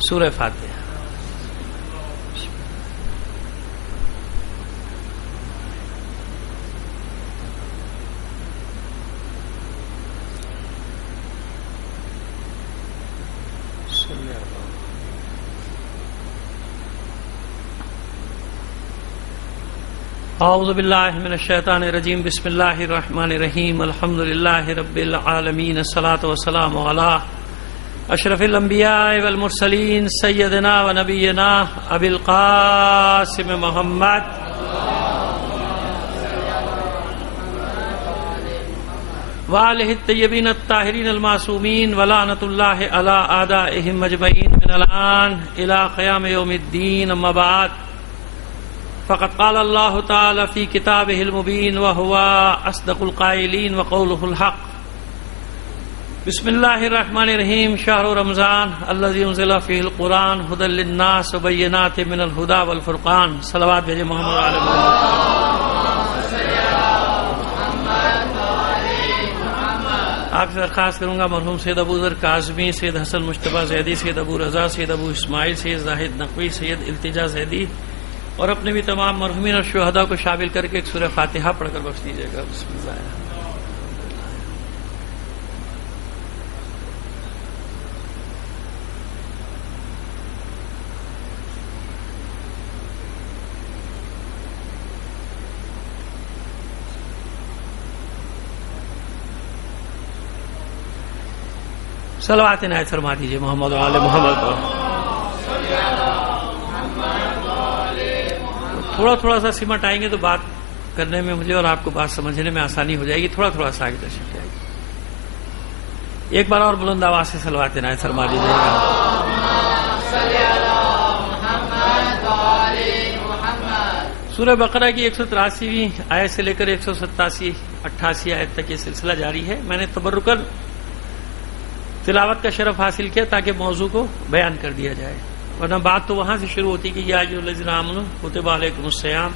سورہ فاتحہ. اعوذ باللہ من الشیطان الرجیم. بسم اللہ الرحمن الرحیم. الحمد للہ رب العالمین. الصلاۃ والسلام علی اشرف الانبیاء والمرسلین سیدنا و نبینا ابی القاسم محمد وآلہ الطیبین الطاہرین المعصومین ولعنۃ اللہ علی اعدائہم اجمعین من الآن الی قیام یوم الدین. اما بعد فقد قال اللہ تعالی فی کتابہ المبین وہو اصدق القائلین وقولہ الحق. بسم اللہ الرحمن الرحیم. شہر رمضان الذی انزل فیہ القرآن ھدی للناس وبینات من الھدی والفرقان. صلوات بھیجے محمد علی محمد. آپ سے درخواست کروں گا مرحوم سید ابو ذر کاظمی، سید حسن مجتبیٰ زیدی، سید ابو رضا، سید ابو اسماعیل، سید زاہد نقوی، سید التجا زیدی اور اپنے بھی تمام مرحومین اور شہداء کو شامل کر کے ایک سورہ فاتحہ پڑھ کر بخش دیجیے گا. بسم اللہ. صلوات عنایت فرما دیجیے محمد و آل محمد پر. تھوڑا سا سمٹ آئیں گے تو بات کرنے میں مجھے اور آپ کو بات سمجھنے میں آسانی ہو جائے گی. تھوڑا سا آگے تشریف جائے گی. ایک بار اور بلند آواز سے صلوات عنایت فرما دیجیے گا. سورہ بقرہ کی 183ویں آیت سے لے کر 187-88 آیت تک یہ سلسلہ جاری ہے. میں نے تبرکاً تلاوت کا شرف حاصل کیا تاکہ موضوع کو بیان کر دیا جائے، ورنہ بات تو وہاں سے شروع ہوتی کہ یا ایھا الذین آمنوا کتب علیکم الصیام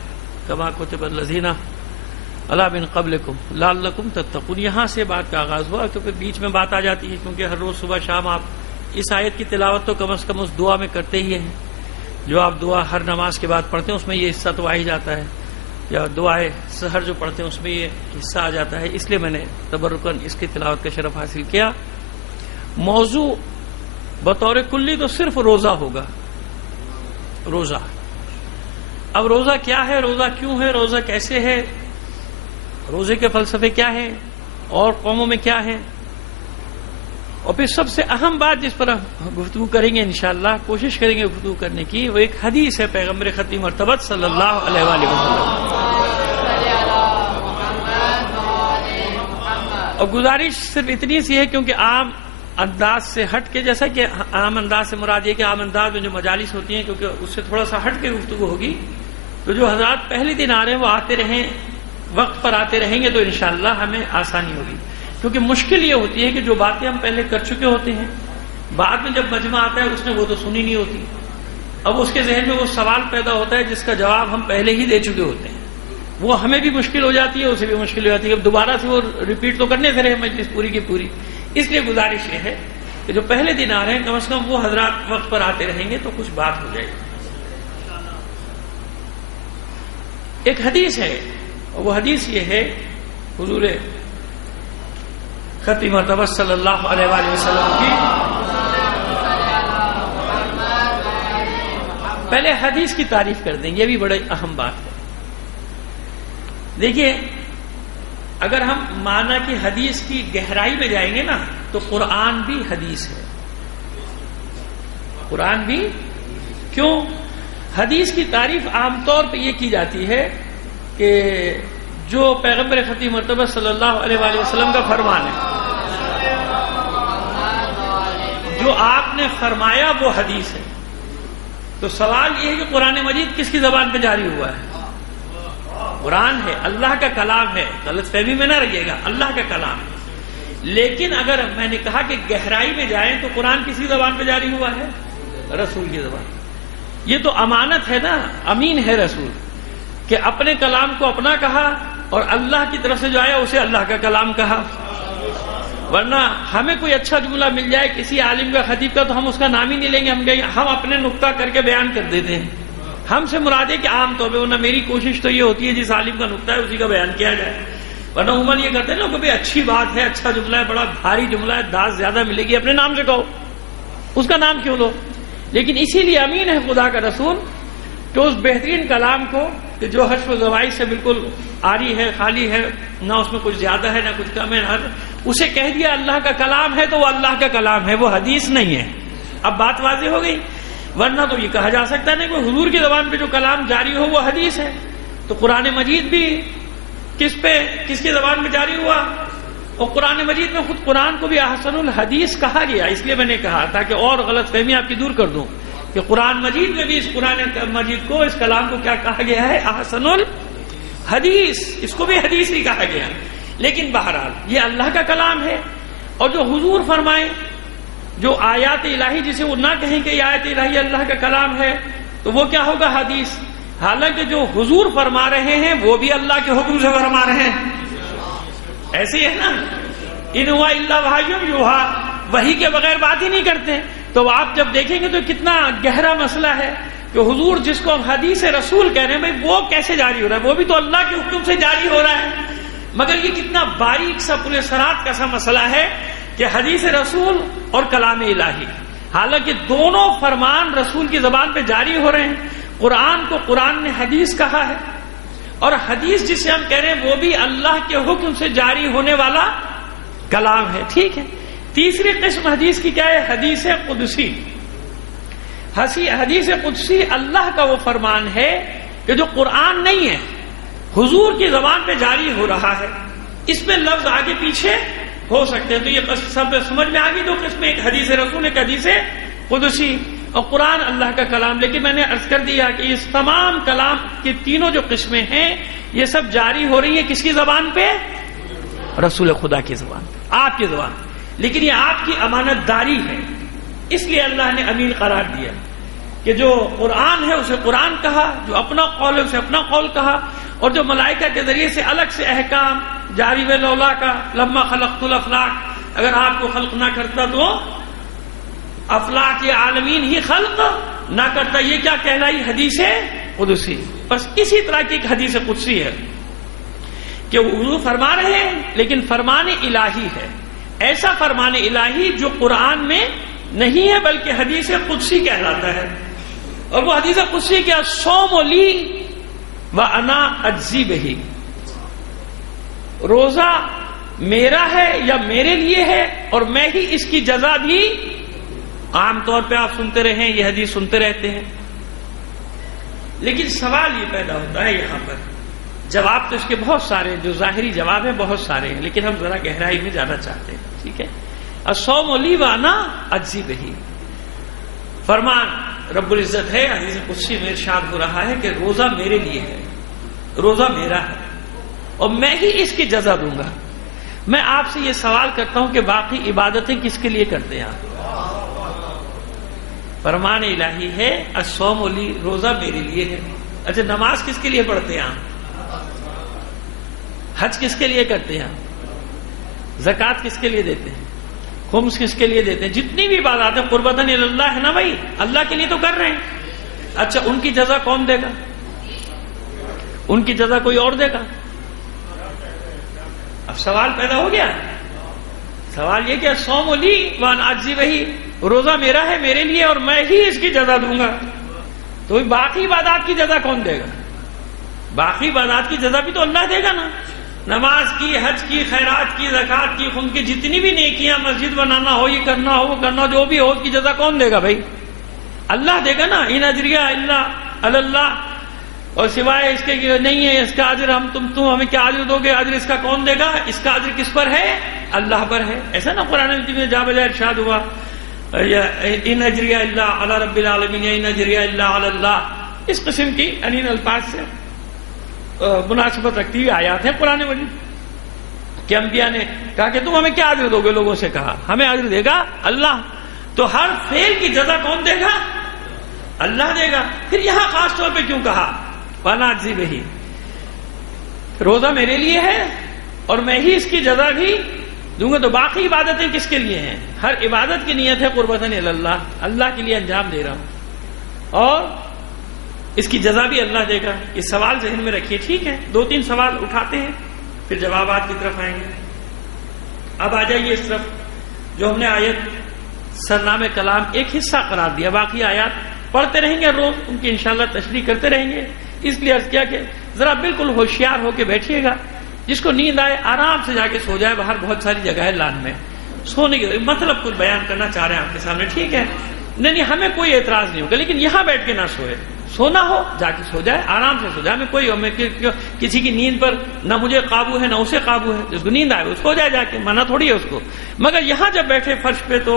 کما کتب الذین من قبلکم لعلکم تتقون. یہاں سے بات کا آغاز ہوا تو پھر بیچ میں بات آ جاتی ہے، کیونکہ ہر روز صبح شام آپ اس آیت کی تلاوت تو کم از کم اس دعا میں کرتے ہی ہیں جو آپ دعا ہر نماز کے بعد پڑھتے ہیں. اس میں یہ حصہ تو آ ہی جاتا ہے، یا دعائے سحر جو پڑھتے ہیں اس میں یہ حصہ آ جاتا ہے. اس لیے میں نے تبرکاً اس کی تلاوت کا شرف حاصل کیا. موضوع بطور کلی تو صرف روزہ ہوگا. روزہ. اب روزہ کیا ہے، روزہ کیوں ہے، روزہ کیسے ہے، روزے کے فلسفے کیا ہیں اور قوموں میں کیا ہیں، اور پھر سب سے اہم بات جس پر گفتگو کریں گے انشاءاللہ، کوشش کریں گے گفتگو کرنے کی، وہ ایک حدیث ہے پیغمبر ختم مرتبت صلی اللہ علیہ وآلہ وسلم. اور گزارش صرف اتنی سی ہے، کیونکہ عام انداز سے ہٹ کے، جیسا کہ عام انداز سے مراد یہ کہ عام انداز میں جو مجالس ہوتی ہیں، کیونکہ اس سے تھوڑا سا ہٹ کے گفتگو ہوگی، تو جو حضرات پہلے دن آ رہے ہیں وہ آتے رہیں، وقت پر آتے رہیں گے تو انشاءاللہ ہمیں آسانی ہوگی. کیونکہ مشکل یہ ہوتی ہے کہ جو باتیں ہم پہلے کر چکے ہوتے ہیں، بعد میں جب مجمع آتا ہے اس نے وہ تو سنی نہیں ہوتی. اب اس کے ذہن میں وہ سوال پیدا ہوتا ہے جس کا جواب ہم پہلے ہی دے چکے ہوتے ہیں. وہ ہمیں بھی مشکل ہو جاتی ہے، اسے بھی مشکل ہو جاتی ہے. اب دوبارہ سے وہ ریپیٹ تو کرنے سے رہے مجلس پوری کی پوری. اس لیے گزارش یہ ہے کہ جو پہلے دن آ رہے ہیں کم از کم وہ حضرات وقت پر آتے رہیں گے تو کچھ بات ہو جائے گی. ایک حدیث ہے، وہ حدیث یہ ہے حضور ختم مرتبہ صلی اللہ علیہ وآلہ وسلم کی. پہلے حدیث کی تعریف کر دیں، یہ بھی بڑی اہم بات ہے. دیکھیے، اگر ہم معنی کی حدیث کی گہرائی میں جائیں گے نا تو قرآن بھی حدیث ہے. قرآن بھی کیوں؟ حدیث کی تعریف عام طور پہ یہ کی جاتی ہے کہ جو پیغمبر ختم مرتبہ صلی اللہ علیہ وآلہ وسلم کا فرمان ہے، جو آپ نے فرمایا وہ حدیث ہے. تو سوال یہ ہے کہ قرآن مجید کس کی زبان پہ جاری ہوا ہے؟ قرآن ہے، اللہ کا کلام ہے. غلط فہمی میں نہ رہیے گا، اللہ کا کلام ہے. لیکن اگر میں نے کہا کہ گہرائی میں جائیں تو قرآن کس کی زبان پہ جاری ہوا ہے؟ رسول کی زبان. یہ تو امانت ہے نا، امین ہے رسول، کہ اپنے کلام کو اپنا کہا اور اللہ کی طرف سے جو آیا اسے اللہ کا کلام کہا. ورنہ ہمیں کوئی اچھا جملہ مل جائے کسی عالم کا، خطیب کا، تو ہم اس کا نام ہی نہیں لیں گے، ہم اپنے نقطہ کر کے بیان کر دیتے ہیں. ہم سے مراد ہے کہ عام طور پہ، ورنہ میری کوشش تو یہ ہوتی ہے جس عالم کا نقطہ ہے اسی کا بیان کیا جائے. ورنہ عموماً یہ کرتے ہیں نا کہ بھائی اچھی بات ہے، اچھا جملہ ہے، بڑا بھاری جملہ ہے، داد زیادہ ملے گی، اپنے نام سے کہو، اس کا نام کیوں لو. لیکن اسی لیے امین ہے خدا کا رسول کہ اس بہترین کلام کو کہ جو حذف و زوائد سے بالکل عاری ہے، خالی ہے، نہ اس میں کچھ زیادہ ہے نہ کچھ کم ہے، اسے کہہ دیا اللہ کا کلام ہے تو وہ اللہ کا کلام ہے، وہ حدیث نہیں ہے. اب بات واضح ہو گئی. ورنہ تو یہ کہا جا سکتا ہے کہ حضور کی زبان پہ جو کلام جاری ہو وہ حدیث ہے. تو قرآن مجید بھی کس کی زبان میں جاری ہوا؟ اور قرآن مجید میں خود قرآن کو بھی احسن الحدیث کہا گیا. اس لیے میں نے کہا تاکہ اور غلط فہمی آپ کی دور کر دوں کہ قرآن مجید میں بھی اس قرآن مجید کو، اس کلام کو کیا کہا گیا ہے؟ احسن الحدیث. اس کو بھی حدیث ہی کہا گیا. لیکن بہرحال یہ اللہ کا کلام ہے، اور جو حضور فرمائے، جو آیات الہی جسے وہ نہ کہیں کہ یہ آیت الہی اللہ کا کلام ہے، تو وہ کیا ہوگا؟ حدیث. حالانکہ جو حضور فرما رہے ہیں وہ بھی اللہ کے حکم سے فرما رہے ہیں. ایسے ہی ہے نا، ان ہوا الا وحی یوحی، وحی کے بغیر بات ہی نہیں کرتے. تو آپ جب دیکھیں گے تو کتنا گہرا مسئلہ ہے کہ حضور جس کو ہم حدیث رسول کہہ رہے ہیں، بھائی وہ کیسے جاری ہو رہا ہے؟ وہ بھی تو اللہ کے حکم سے جاری ہو رہا ہے. مگر یہ کتنا باریک سا پورے سرات کا سا مسئلہ ہے کہ حدیث رسول اور کلام الہی، حالانکہ دونوں فرمان رسول کی زبان پہ جاری ہو رہے ہیں. قرآن کو قرآن نے حدیث کہا ہے، اور حدیث جسے ہم کہہ رہے ہیں وہ بھی اللہ کے حکم سے جاری ہونے والا کلام ہے. ٹھیک ہے. تیسری قسم حدیث کی کیا ہے؟ حدیث قدسی. حدیث قدسی اللہ کا وہ فرمان ہے کہ جو قرآن نہیں ہے، حضور کی زبان پہ جاری ہو رہا ہے. اس میں لفظ آگے پیچھے ہو سکتے ہیں. تو یہ سب سمجھ میں آگئی دو قسمیں، ایک حدیث رسول، ایک حدیث قدسی. اور قرآن اللہ کا کلام. لیکن میں نے عرض کر دیا کہ اس تمام کلام کی تینوں جو قسمیں ہیں یہ سب جاری ہو رہی ہیں کس کی زبان پہ؟ رسول خدا کی زبان پہ، آپ کی زبان. لیکن یہ آپ کی امانت داری ہے، اس لیے اللہ نے امین قرار دیا کہ جو قرآن ہے اسے قرآن کہا، جو اپنا قول ہے اسے اپنا قول کہا، اور جو ملائکہ کے ذریعے سے الگ سے احکام جاری و لولا کا لما خلقت الافلاق، اگر آپ کو خلق نہ کرتا تو افلاق یہ عالمین ہی خلق نہ کرتا. یہ کیا کہلائی؟ حدیث قدسی. بس اسی طرح کی ایک حدیث قدسی ہے کہ وہ فرما رہے ہیں لیکن فرمان الہی ہے. ایسا فرمان الہی جو قرآن میں نہیں ہے بلکہ حدیث قدسی کہلاتا ہے. اور وہ حدیث قدسی کیا؟ صوم لی وانا اجزی بہ، روزہ میرا ہے یا میرے لیے ہے اور میں ہی اس کی جزا بھی. عام طور پہ آپ سنتے رہے ہیں، یہ حدیث سنتے رہتے ہیں، لیکن سوال یہ پیدا ہوتا ہے یہاں پر. جواب تو اس کے بہت سارے، جو ظاہری جواب ہیں بہت سارے ہیں، لیکن ہم ذرا گہرائی میں جانا چاہتے ہیں. ٹھیک ہے. الصوم لی وانا اجزی بہ، فرمان رب العزت ہے، حدیث قدسی میں ارشاد ہو رہا ہے کہ روزہ میرے لیے ہے، روزہ میرا ہے اور میں ہی اس کی جزا دوں گا. میں آپ سے یہ سوال کرتا ہوں کہ باقی عبادتیں کس کے لیے کرتے ہیں آپ؟ فرمان الہی ہے الصوم لی، روزہ میرے لیے ہے. اچھا نماز کس کے لیے پڑھتے ہیں آپ؟ حج کس کے لیے کرتے ہیں آپ؟ زکوٰۃ کس کے لیے دیتے ہیں؟ خمس کس کے لیے دیتے ہیں؟ جتنی بھی عبادات ہیں قربتاً اللہ ہے نا بھائی، اللہ کے لیے تو کر رہے ہیں. اچھا ان کی جزا کون دے گا؟ ان کی جزا کوئی اور دے گا؟ اب سوال پیدا ہو گیا. سوال یہ کہ صوم لی وانا اجزی بہ، روزہ میرا ہے، میرے لیے، اور میں ہی اس کی جزا دوں گا. تو باقی عبادات کی جزا کون دے گا؟ باقی عبادات کی جزا بھی تو اللہ دے گا نا. نماز کی، حج کی، خیرات کی، زکوٰۃ کی، خون کی، جتنی بھی نیکیاں، مسجد بنانا ہو، یہ کرنا ہو، وہ کرنا ہو، جو بھی ہو، اس کی جزا کون دے گا بھائی؟ اللہ دے گا نا. ان اجریہ الا علی اللہ. اور سوائے اس کے نہیں ہے اس کا اجر، تم ہمیں کیا اجر دو گے؟ اجر اس کا کون دے گا؟ اس کا اجر کس پر ہے؟ اللہ پر ہے. ایسا نا قرآن مجید میں جا بجا ارشاد ہوا ان اجریہ الا علی رب العالمین، ان اجریہ الا علی اللہ. اس قسم کی انین الفاظ سے مناسبت رکھتی ہوئی آیات ہیں قرآن مجید کہ انبیاء نے کہا کہ تم ہمیں کیا اجر دو گے؟ لوگوں سے کہا ہمیں اجر دے گا اللہ. تو ہر فعل کی جزا کون دے گا؟ اللہ دے گا. پھر یہاں خاص طور پہ کیوں کہا وانا اجزی بہ؟ روزہ میرے لیے ہے اور میں ہی اس کی جزا بھی دوں گا تو باقی عبادتیں کس کے لیے ہیں؟ ہر عبادت کی نیت ہے قربتاً اللہ، اللہ کے لیے انجام دے رہا ہوں، اور اس کی جزا بھی اللہ دے گا۔ یہ سوال ذہن میں رکھیے، ٹھیک ہے؟ 2-3 سوال اٹھاتے ہیں پھر جوابات کی طرف آئیں گے۔ اب آ جائیے اس طرف، جو ہم نے آیت سرنام کلام ایک حصہ قرار دیا، باقی آیات پڑھتے رہیں گے روز، ان کی انشاءاللہ تشریح کرتے رہیں گے۔ اس لیے عرض کیا کہ ذرا بالکل ہوشیار ہو کے بیٹھیے گا، جس کو نیند آئے آرام سے جا کے سو جائے۔ باہر بہت ساری جگہ ہے لان میں سونے کے، مطلب کچھ بیان کرنا چاہ رہے ہیں آپ کے سامنے، ٹھیک ہے؟ نہیں ہمیں کوئی اعتراض نہیں ہوگا، لیکن یہاں بیٹھ کے نہ سوئے، سونا ہو جا کے سو جائے، آرام سے سو جائے۔ ہمیں کسی کی نیند پر نہ مجھے قابو ہے نہ اسے قابو ہے، جس کو نیند آئے وہ سو جائے جا کے، منع تھوڑی ہے اس کو۔ مگر یہاں جب بیٹھے فرش پہ تو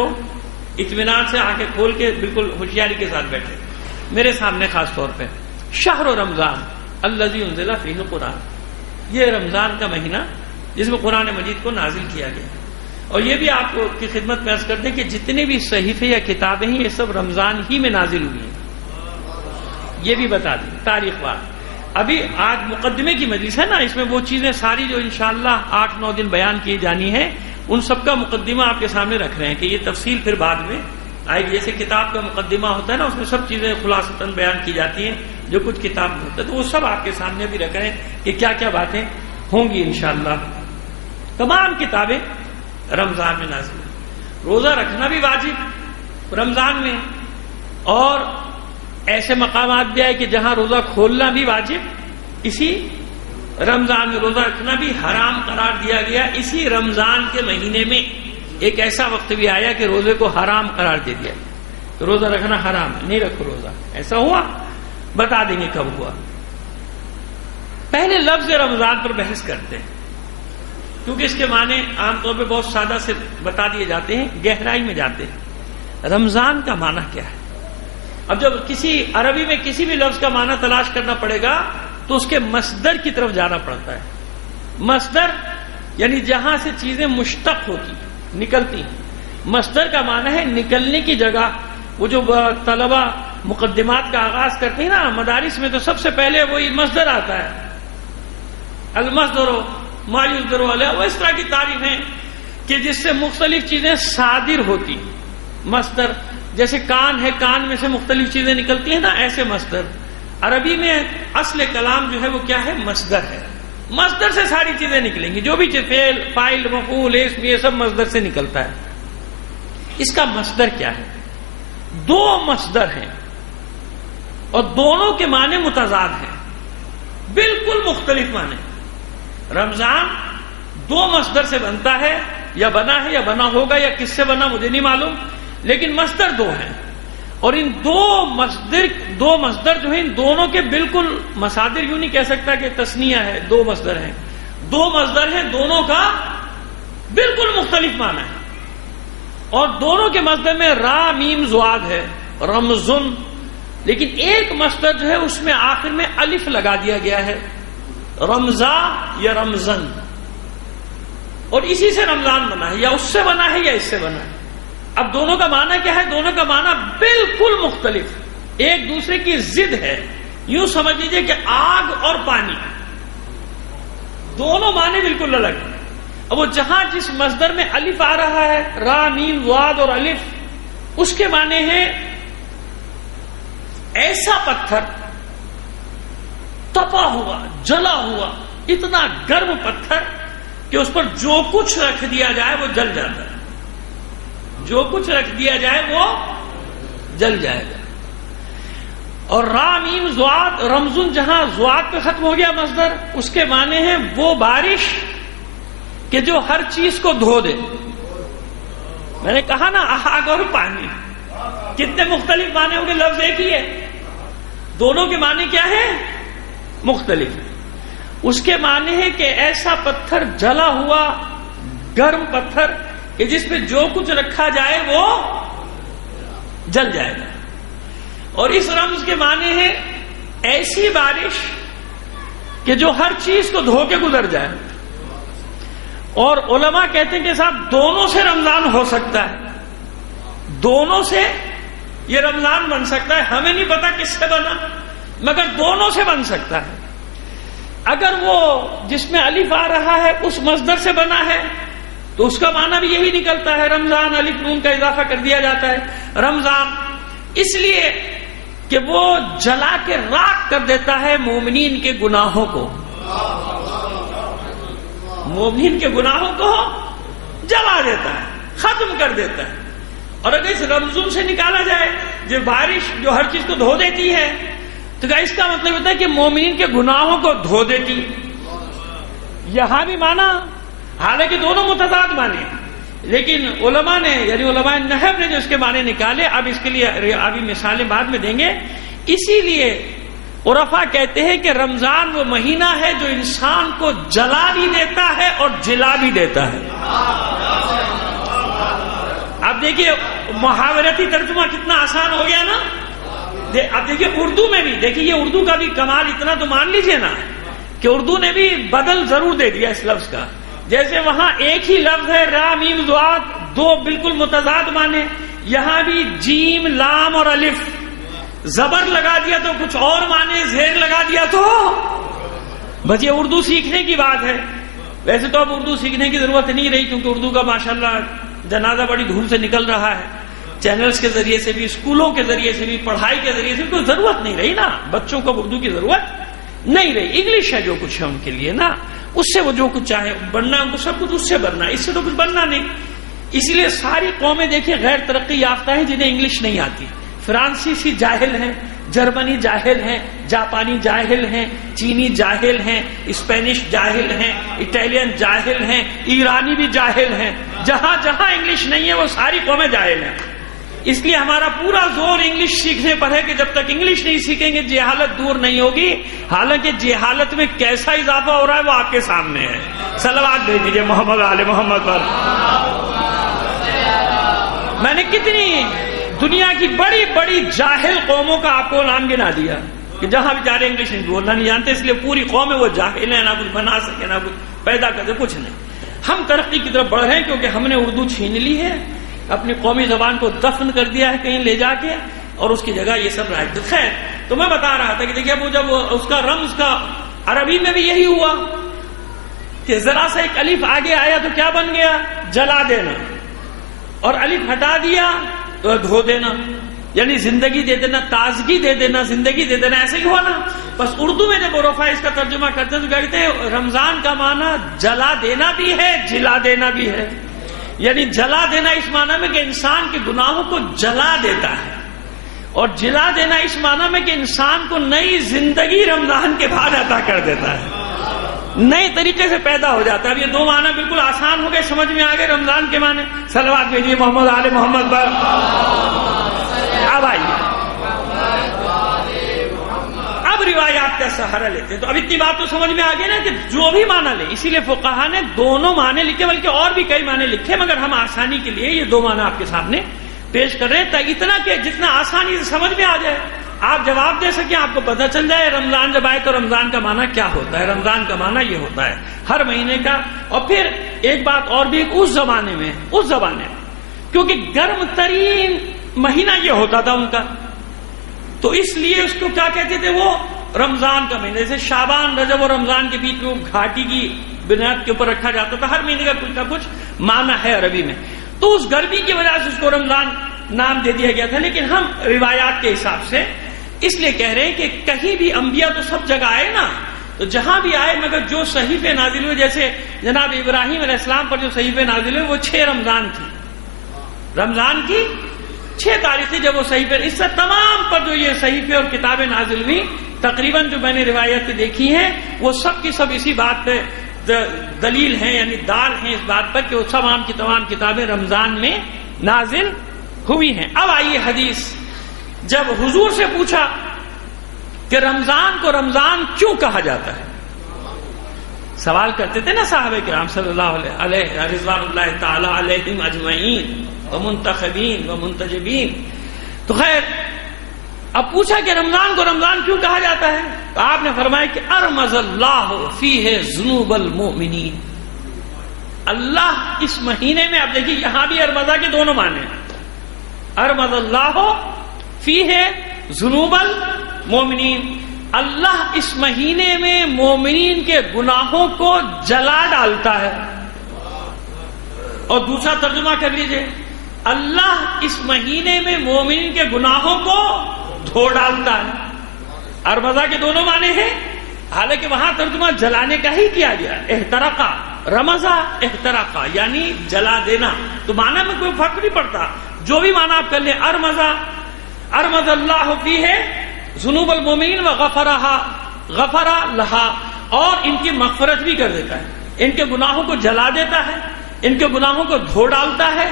اطمینان سے آنکھیں کھول کے بالکل ہوشیاری کے ساتھ بیٹھے۔ میرے سامنے خاص طور پہ شہر رمضان الذی انزل فیہ القرآن، یہ رمضان کا مہینہ جس میں قرآن مجید کو نازل کیا گیا۔ اور یہ بھی آپ کو کی خدمت میں عرض کر دیں کہ جتنے بھی صحیفے یا کتابیں ہیں یہ سب رمضان ہی میں نازل ہوئی ہیں، یہ بھی بتا دیں تاریخ وار۔ ابھی آج مقدمے کی مجلس ہے نا، اس میں وہ چیزیں ساری جو انشاءاللہ 8-9 دن بیان کی جانی ہے، ان سب کا مقدمہ آپ کے سامنے رکھ رہے ہیں کہ یہ تفصیل پھر بعد میں آئے گی۔ جیسے کتاب کا مقدمہ ہوتا ہے نا، اس میں سب چیزیں خلاصتاً بیان کی جاتی ہیں جو کچھ کتاب میں ہوتا ہے، تو وہ سب آپ کے سامنے بھی رکھ رہے ہیں کہ کیا کیا باتیں ہوں گی انشاءاللہ۔ تمام کتابیں رمضان میں نازل ہوئی۔ روزہ رکھنا بھی واجب رمضان میں، اور ایسے مقامات بھی آئے کہ جہاں روزہ کھولنا بھی واجب، اسی رمضان میں روزہ رکھنا بھی حرام قرار دیا گیا۔ اسی رمضان کے مہینے میں ایک ایسا وقت بھی آیا کہ روزے کو حرام قرار دے دیا، تو روزہ رکھنا حرام، نہیں رکھو روزہ۔ ایسا ہوا؟ بتا دیں گے کب ہوا۔ پہلے لفظ رمضان پر بحث کرتے ہیں، کیونکہ اس کے معنی عام طور پہ بہت سادہ سے بتا دیے جاتے ہیں، گہرائی میں جاتے ہیں۔ رمضان کا معنی کیا ہے؟ اب جب کسی عربی میں کسی بھی لفظ کا معنی تلاش کرنا پڑے گا تو اس کے مصدر کی طرف جانا پڑتا ہے۔ مصدر یعنی جہاں سے چیزیں مشتق ہوتی نکلتی ہیں۔ مصدر کا معنی ہے نکلنے کی جگہ۔ وہ جو طلبہ مقدمات کا آغاز کرتے ہیں نا مدارس میں، تو سب سے پہلے وہی مصدر آتا ہے، المصدر ما یصدر علیہ، وہ اس طرح کی تعریف ہیں کہ جس سے مختلف چیزیں صادر ہوتی۔ مصدر جیسے کان ہے، کان میں سے مختلف چیزیں نکلتی ہیں نا، ایسے مصدر۔ عربی میں اصل کلام جو ہے وہ کیا ہے؟ مصدر ہے۔ مصدر سے ساری چیزیں نکلیں گی، جو بھی فعل، فاعل، مفعول، اسم، یہ سب مصدر سے نکلتا ہے۔ اس کا مصدر کیا ہے؟ 2 مصدر ہیں اور دونوں کے معنی متضاد ہیں، بالکل مختلف معنی۔ رمضان 2 مصدر سے بنتا ہے، یا بنا ہے یا بنا ہوگا، یا کس سے بنا مجھے نہیں معلوم، لیکن مصدر 2 ہیں۔ اور ان 2 مصدر جو ہیں، ان دونوں کے بالکل مصادر، یوں نہیں کہہ سکتا کہ تثنیہ ہے، 2 مصدر ہیں، 2 مصدر ہیں، دونوں کا بالکل مختلف معنی ہے۔ اور دونوں کے مصدر میں را میم زواد ہے، رمزن، لیکن ایک مصدر جو ہے اس میں آخر میں الف لگا دیا گیا ہے، رمزا یا رمزن، اور اسی سے رمضان بنا ہے، یا اس سے بنا ہے یا اس سے بنا ہے۔ اب دونوں کا معنی کیا ہے؟ دونوں کا معنی بالکل مختلف، ایک دوسرے کی ضد ہے۔ یوں سمجھ لیجئے کہ آگ اور پانی، دونوں معنی بالکل الگ ہیں۔ اب وہ جہاں جس مصدر میں الف آ رہا ہے، را میم واد اور الف، اس کے معنی ہے ایسا پتھر تپا ہوا، جلا ہوا، اتنا گرم پتھر کہ اس پر جو کچھ رکھ دیا جائے وہ جل جاتا ہے، جو کچھ رکھ دیا جائے وہ جل جائے گا۔ اور را میم زواد رمزن، جہاں زواد پہ ختم ہو گیا مصدر، اس کے معنی ہے وہ بارش کہ جو ہر چیز کو دھو دے۔ میں نے کہا نا آگ اور پانی، کتنے مختلف معنی ہوں گے، لفظ ایک ہی ہے، دونوں کے معنی کیا ہے؟ مختلف۔ اس کے معنی ہے کہ ایسا پتھر، جلا ہوا گرم پتھر کہ جس پہ جو کچھ رکھا جائے وہ جل جائے گا۔ اور اس رمز کے معنی ہے ایسی بارش کہ جو ہر چیز کو دھو کے گزر جائے۔ اور علماء کہتے ہیں کہ صاحب دونوں سے رمضان ہو سکتا ہے، دونوں سے یہ رمضان بن سکتا ہے، ہمیں نہیں پتا کس سے بنا، مگر دونوں سے بن سکتا ہے۔ اگر وہ جس میں الف آ رہا ہے اس مصدر سے بنا ہے تو اس کا معنی بھی یہی نکلتا ہے، رمضان الف نون کا اضافہ کر دیا جاتا ہے رمضان، اس لیے کہ وہ جلا کے راکھ کر دیتا ہے مومنین کے گناہوں کو، مومنین کے گناہوں کو جلا دیتا ہے، ختم کر دیتا ہے۔ اور اگر اس رمضان سے نکالا جائے جو بارش جو ہر چیز کو دھو دیتی ہے، تو کیا اس کا مطلب ہوتا ہے کہ مومنین کے گناہوں کو دھو دیتی؟ یہاں بھی مانا، حالانکہ دونوں متضاد مانے، لیکن علماء نے یعنی علماء نحو نے جو اس کے معنی نکالے، اب اس کے لیے ابھی مثالیں بعد میں دیں گے۔ اسی لیے عرفاء کہتے ہیں کہ رمضان وہ مہینہ ہے جو انسان کو جلا بھی دیتا ہے اور جلا بھی دیتا ہے۔ اب دیکھیے محاورتی ترجمہ کتنا آسان ہو گیا نا۔ اب دیکھیے اردو میں بھی، دیکھیے یہ اردو کا بھی کمال اتنا تو مان لیجئے نا کہ اردو نے بھی بدل ضرور دے دیا اس لفظ کا۔ جیسے وہاں ایک ہی لفظ ہے را میم ضاد، دو بالکل متضاد مانے، یہاں بھی جیم لام اور الف، زبر لگا دیا تو کچھ اور مانے، زیر لگا دیا تو بس یہ اردو سیکھنے کی بات ہے۔ ویسے تو اب اردو سیکھنے کی ضرورت نہیں رہی، کیونکہ اردو کا ماشاءاللہ جنازہ بڑی دھوم سے نکل رہا ہے، چینلز کے ذریعے سے بھی، اسکولوں کے ذریعے سے بھی، پڑھائی کے ذریعے سے بھی کوئی ضرورت نہیں رہی نا، بچوں کو اردو کی ضرورت نہیں رہی، انگلش ہے جو کچھ ہے ان کے لیے نا، اس سے وہ جو کچھ چاہے بننا ہے ان کو سب کچھ اس سے بننا ہے، اس سے تو کچھ بننا نہیں۔ اس لیے ساری قومیں دیکھیں غیر ترقی یافتہ ہیں جنہیں انگلش نہیں آتی، فرانسیسی جاہل ہیں، جرمنی جاہل ہیں، جاپانی جاہل ہیں، چینی جاہل ہیں، اسپینش جاہل ہیں، اٹالین جاہل ہیں، ایرانی بھی جاہل ہیں، جہاں جہاں انگلش نہیں ہے وہ ساری قومیں جاہل ہیں۔ اس لیے ہمارا پورا زور انگلش سیکھنے پر ہے کہ جب تک انگلش نہیں سیکھیں گے جہالت دور نہیں ہوگی، حالانکہ جہالت میں کیسا اضافہ ہو رہا ہے وہ آپ کے سامنے ہے۔ صلوات بھیج دیجیے محمد آل محمد پر۔ میں نے کتنی دنیا کی بڑی بڑی جاہل قوموں کا آپ کو نام گنا دیا کہ جہاں بیچارے انگلش نہیں بولنا نہیں جانتے، اس لیے پوری قوم وہ جاہل ہیں، نہ کچھ بنا سکے نہ کچھ پیدا کر دے، کچھ نہیں۔ ہم ترقی کی طرف بڑھ رہے ہیں کیونکہ ہم نے اردو چھین لی ہے، اپنی قومی زبان کو دفن کر دیا ہے کہیں لے جا کے، اور اس کی جگہ یہ سب رائج۔ خیر، تو میں بتا رہا تھا کہ دیکھیے وہ جب اس کا رمز کا عربی میں بھی یہی ہوا کہ ذرا سا ایک الف آگے آیا تو کیا بن گیا؟ جلا دینا، اور الف ہٹا دیا تو دھو دینا، یعنی زندگی دے دینا، تازگی دے دینا، زندگی دے دینا، ایسے ہی ہوا نا۔ بس اردو میں جب عرفاء اس کا ترجمہ کرتے ہیں تو کہتے ہیں رمضان کا معنی جلا دینا بھی ہے، جلا دینا بھی ہے، یعنی جلا دینا اس معنی میں کہ انسان کے گناہوں کو جلا دیتا ہے، اور جلا دینا اس معنی میں کہ انسان کو نئی زندگی رمضان کے بعد عطا کر دیتا ہے، نئے طریقے سے پیدا ہو جاتا ہے۔ اب یہ دو معنی بالکل آسان ہو گئے، سمجھ میں آ گئے رمضان کے معنی۔ صلوات بھیجیے محمد آل محمد پر۔ اب آئیے اب روایات کا سہارا لیتے ہیں، تو اب اتنی بات تو سمجھ میں آ گئی نا کہ جو بھی معنی لے، اسی لیے فقہا نے دونوں معنی لکھے، بلکہ اور بھی کئی معنی لکھے، مگر ہم آسانی کے لیے یہ دو معنی آپ کے سامنے پیش کر رہے ہیں، تاکہ اتنا کہ جتنا آسانی سے سمجھ میں آ جائے، آپ جواب دے سکیں، آپ کو پتہ چل جائے رمضان جب آئے تو رمضان کا معنی کیا ہوتا ہے۔ رمضان کا معنی یہ ہوتا ہے ہر مہینے کا۔ اور پھر ایک بات اور بھی، اس زمانے میں کیونکہ گرم ترین مہینہ یہ ہوتا تھا ان کا، تو اس لیے اس کو کیا کہتے تھے وہ رمضان کا مہینہ۔ جیسے شعبان، رجب اور رمضان کے بیچ میں گھاٹی کی بنیاد کے اوپر رکھا جاتا تھا، ہر مہینے کا کچھ نہ کچھ معنی ہے عربی میں، تو اس گرمی کی وجہ سے اس کو رمضان نام دے دیا گیا تھا۔ لیکن ہم روایات کے حساب سے اس لیے کہہ رہے ہیں کہ کہیں بھی انبیاء تو سب جگہ آئے نا، تو جہاں بھی آئے مگر جو صحیفے نازل ہوئے، جیسے جناب ابراہیم علیہ السلام پر جو صحیفے نازل ہوئے وہ 6 رمضان تھی، رمضان کی 6 تاریخ تھی جب وہ صحیفے، اس سے تمام پر جو یہ صحیفے اور کتابیں نازل ہوئی تقریباً جو میں نے روایتیں دیکھی ہیں وہ سب کی سب اسی بات پہ دلیل ہیں، یعنی دال ہیں اس بات پر کہ وہ تمام کی تمام کتابیں رمضان میں نازل ہوئی ہیں۔ اب آئیے حدیث، جب حضور سے پوچھا کہ رمضان کو رمضان کیوں کہا جاتا ہے، سوال کرتے تھے نا صحابہ کرام صلی اللہ علیہ رضوان اللہ تعالی علیہم اجمعین ومنتخبین ومنتجبین، تو خیر اب پوچھا کہ رمضان کو رمضان کیوں کہا جاتا ہے، تو آپ نے فرمایا کہ ارمز اللہ فیہ ذنوب المؤمنین، اللہ اس مہینے میں، اب دیکھیے یہاں بھی ارمزہ کے دونوں معنی ہیں، ارمز اللہ فیہ ذنوب المؤمنین، اللہ اس مہینے میں مومنین کے گناہوں کو جلا ڈالتا ہے۔ اور دوسرا ترجمہ کر لیجئے، اللہ اس مہینے میں مومن کے گناہوں کو دھو ڈالتا ہے۔ ارمزہ کے دونوں معنی ہیں، حالانکہ وہاں ترجمہ جلانے کا ہی کیا گیا، احترقہ، رمضا احترقہ یعنی جلا دینا، تو معنی میں کوئی فرق نہیں پڑتا، جو بھی معنی آپ کر لیں۔ ارمز اللہ فیہ ذنوب المؤمنین وغفرہا، غفر لہا، اور ان کی مغفرت بھی کر دیتا ہے، ان کے گناہوں کو جلا دیتا ہے، ان کے گناہوں کو دھو ڈالتا ہے،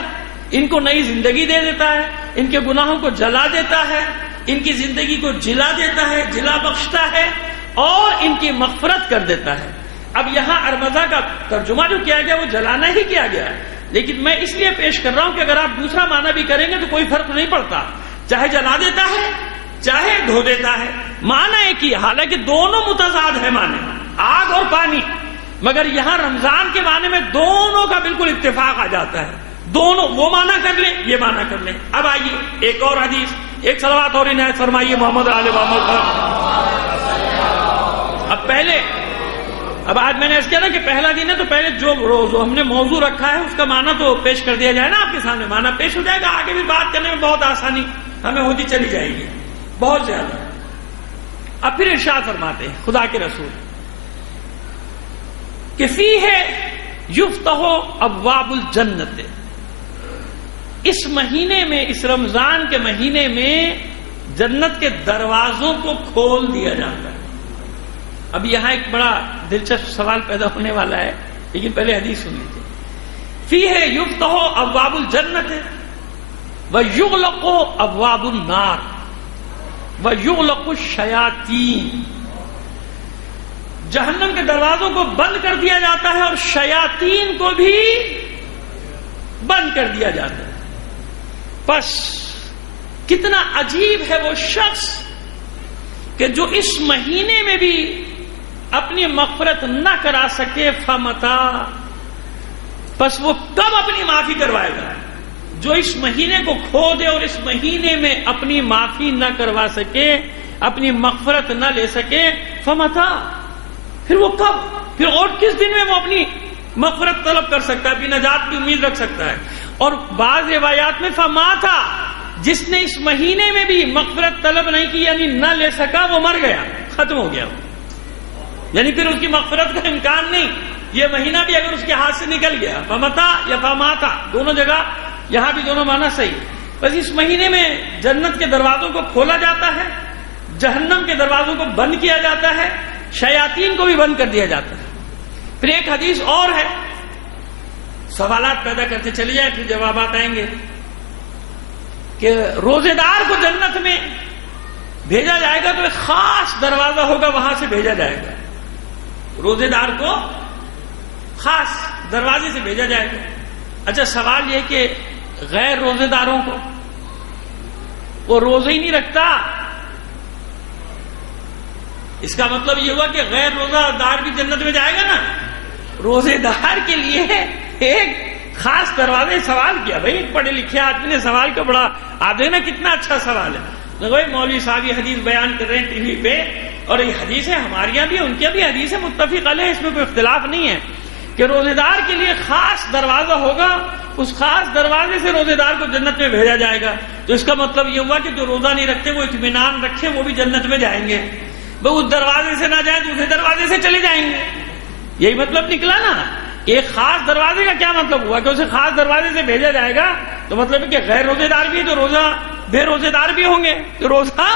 ان کو نئی زندگی دے دیتا ہے، ان کے گناہوں کو جلا دیتا ہے، ان کی زندگی کو جلا دیتا ہے، جلا بخشتا ہے، اور ان کی مغفرت کر دیتا ہے۔ اب یہاں ارمزہ کا ترجمہ جو کیا گیا وہ جلانا ہی کیا گیا ہے، لیکن میں اس لیے پیش کر رہا ہوں کہ اگر آپ دوسرا معنی بھی کریں گے تو کوئی فرق نہیں پڑتا، چاہے جلا دیتا ہے چاہے دھو دیتا ہے، معنی ایک ہی، حالانکہ دونوں متضاد ہے معنی، آگ اور پانی، مگر یہاں رمضان کے معنی میں دونوں کا بالکل اتفاق آ جاتا ہے، دونوں وہ معنی کر لیں یہ معنی کر لیں۔ اب آئیے ایک اور حدیث، ایک صلوات اور عنایت فرمائیے محمد علی محمد پر۔ اب آج میں نے ایسا کیا نا کہ پہلا دن ہے تو پہلے جو ہم نے موضوع رکھا ہے اس کا معنی تو پیش کر دیا جائے نا، آپ کے سامنے معنی پیش ہو جائے گا، آگے بھی بات کرنے میں بہت آسانی ہمیں ہوتی چلی جائے گی، بہت زیادہ۔ اب پھر ارشاد فرماتے ہیں خدا کے رسول کہ فیہ یفتح ابواب الجنت، اس مہینے میں، اس رمضان کے مہینے میں جنت کے دروازوں کو کھول دیا جاتا ہے۔ اب یہاں ایک بڑا دلچسپ سوال پیدا ہونے والا ہے، لیکن پہلے حدیث سن لیجیے۔ فیہ یفتح ابواب الجنت ویغلق ابواب النار ویغلق الشیاطین، جہنم کے دروازوں کو بند کر دیا جاتا ہے اور شیاطین کو بھی بند کر دیا جاتا ہے۔ بس کتنا عجیب ہے وہ شخص کہ جو اس مہینے میں بھی اپنی مغفرت نہ کرا سکے، فمتا، بس وہ کب اپنی معافی کروائے گا؟ جو اس مہینے کو کھو دے اور اس مہینے میں اپنی معافی نہ کروا سکے، اپنی مغفرت نہ لے سکے، فمتا، پھر وہ کب، پھر اور کس دن میں وہ اپنی مغفرت طلب کر سکتا ہے، اپنی نجات کی امید رکھ سکتا ہے؟ اور بعض روایات میں فما تھا، جس نے اس مہینے میں بھی مغفرت طلب نہیں کی یعنی نہ لے سکا، وہ مر گیا، ختم ہو گیا، یعنی پھر اس کی مغفرت کا امکان نہیں، یہ مہینہ بھی اگر اس کے ہاتھ سے نکل گیا، فمتا یا فماتا دونوں جگہ، یہاں بھی دونوں معنی صحیح۔ بس اس مہینے میں جنت کے دروازوں کو کھولا جاتا ہے، جہنم کے دروازوں کو بند کیا جاتا ہے، شیاطین کو بھی بند کر دیا جاتا ہے۔ پھر ایک حدیث اور ہے، سوالات پیدا کرتے چلے جائیں پھر جوابات آئیں گے، کہ روزے دار کو جنت میں بھیجا جائے گا تو ایک خاص دروازہ ہوگا، وہاں سے بھیجا جائے گا، روزے دار کو خاص دروازے سے بھیجا جائے گا۔ اچھا سوال یہ کہ غیر روزے داروں کو، وہ روزے ہی نہیں رکھتا، اس کا مطلب یہ ہوا کہ غیر روزہ دار بھی جنت میں جائے گا نا؟ روزے دار کے لیے ایک خاص دروازے، سوال کیا بھائی، پڑھے لکھے آدمی نے سوال کا بڑا، آپ دیکھنا کتنا اچھا سوال ہے، بھائی مولوی صاحب یہ حدیث بیان کر رہے ہیں ٹی وی پہ، اور یہ حدیث ہے ہمارے یہاں بھی، ان کی بھی حدیث ہے، متفق علیہ، اس میں کوئی اختلاف نہیں ہے کہ روزے دار کے لیے خاص دروازہ ہوگا، اس خاص دروازے سے روزے دار کو جنت میں بھیجا جائے گا۔ تو اس کا مطلب یہ ہوا کہ جو روزہ نہیں رکھتے وہ اطمینان رکھے، وہ بھی جنت میں جائیں گے، وہ اس دروازے سے نہ جائیں دوسرے دروازے سے چلے جائیں گے، یہی مطلب نکلا نا۔ ایک خاص دروازے کا کیا مطلب ہوا کہ اسے خاص دروازے سے بھیجا جائے گا، تو مطلب ہے کہ غیر روزے دار بھی تو روزہ بے روزے دار بھی ہوں گے، تو روزہ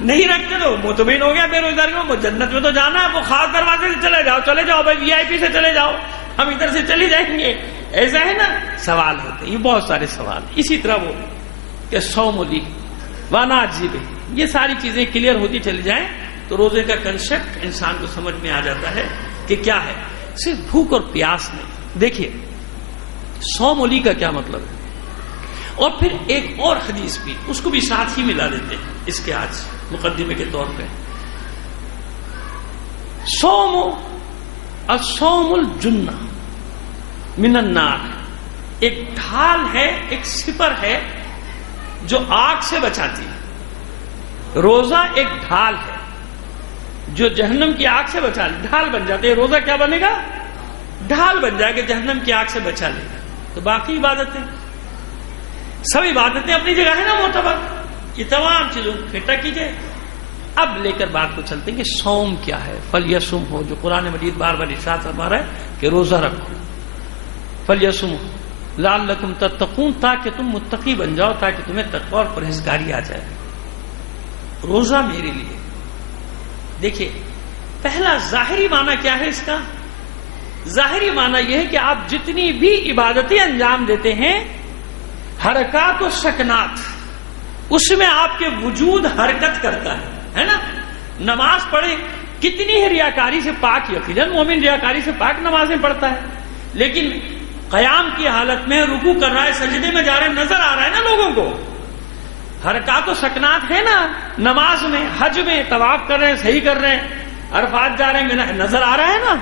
نہیں رکھتے تو مطمئن ہو گیا بے روزے دار کو، جنت میں تو جانا ہے، وہ خاص دروازے سے چلے جاؤ بھائی، وی آئی پی سے چلے جاؤ، ہم ادھر سے چلے جائیں گے، ایسا ہے نا؟ سوال ہوتے ہیں، یہ بہت سارے سوال۔ اسی طرح وہ کہ صوم لی وانا عجیب، یہ ساری چیزیں کلیئر ہوتی چلی جائیں تو روزے کا کنسیپٹ انسان کو سمجھ میں آ جاتا ہے کہ کیا ہے، صرف بھوک اور پیاس نہیں۔ دیکھیے صوم لی کا کیا مطلب ہے، اور پھر ایک اور حدیث بھی، اس کو بھی ساتھ ہی ملا دیتے ہیں اس کے آج مقدمے کے طور پہ۔ الصوم الجنہ من النار، ایک ڈھال ہے، ایک سپر ہے جو آگ سے بچاتی ہے۔ روزہ ایک ڈھال ہے جو جہنم کی آگ سے بچا لے، ڈھال بن جاتے ہیں۔ روزہ کیا بنے گا؟ ڈھال بن جائے گا، جہنم کی آگ سے بچا لے گا۔ تو باقی عبادتیں سب عبادتیں اپنی جگہ ہے نا معتبر، یہ تمام چیزوں کو اکٹھا کیجیے. اب لے کر بات کو چلتے ہیں کہ صوم کیا ہے. فلیصم ہو، جو قرآن مجید بار بار ارشاد فرما رہا ہے کہ روزہ رکھو. فلیصم لعلکم تتقون، تاکہ تم متقی بن جاؤ، تاکہ تمہیں تقوی اور پرہیزگاری آ جائے. روزہ میرے لیے، دیکھیے پہلا ظاہری معنی کیا ہے اس کا؟ ظاہری معنی یہ ہے کہ آپ جتنی بھی عبادتیں انجام دیتے ہیں، حرکات و سکنات، اس میں آپ کے وجود حرکت کرتا ہے نا. نماز پڑھے، کتنی ہی ریاکاری سے پاک، یقیناً مومن ریاکاری سے پاک نمازیں پڑھتا ہے، لیکن قیام کی حالت میں رکوع کر رہا ہے، سجدے میں جا رہے ہیں، نظر آ رہا ہے نا لوگوں کو. حرکات و سکنات ہے نا نماز میں، حج میں طواف کر رہے ہیں، صحیح کر رہے ہیں، عرفات جا رہے ہیں، نظر آ رہا ہے نا.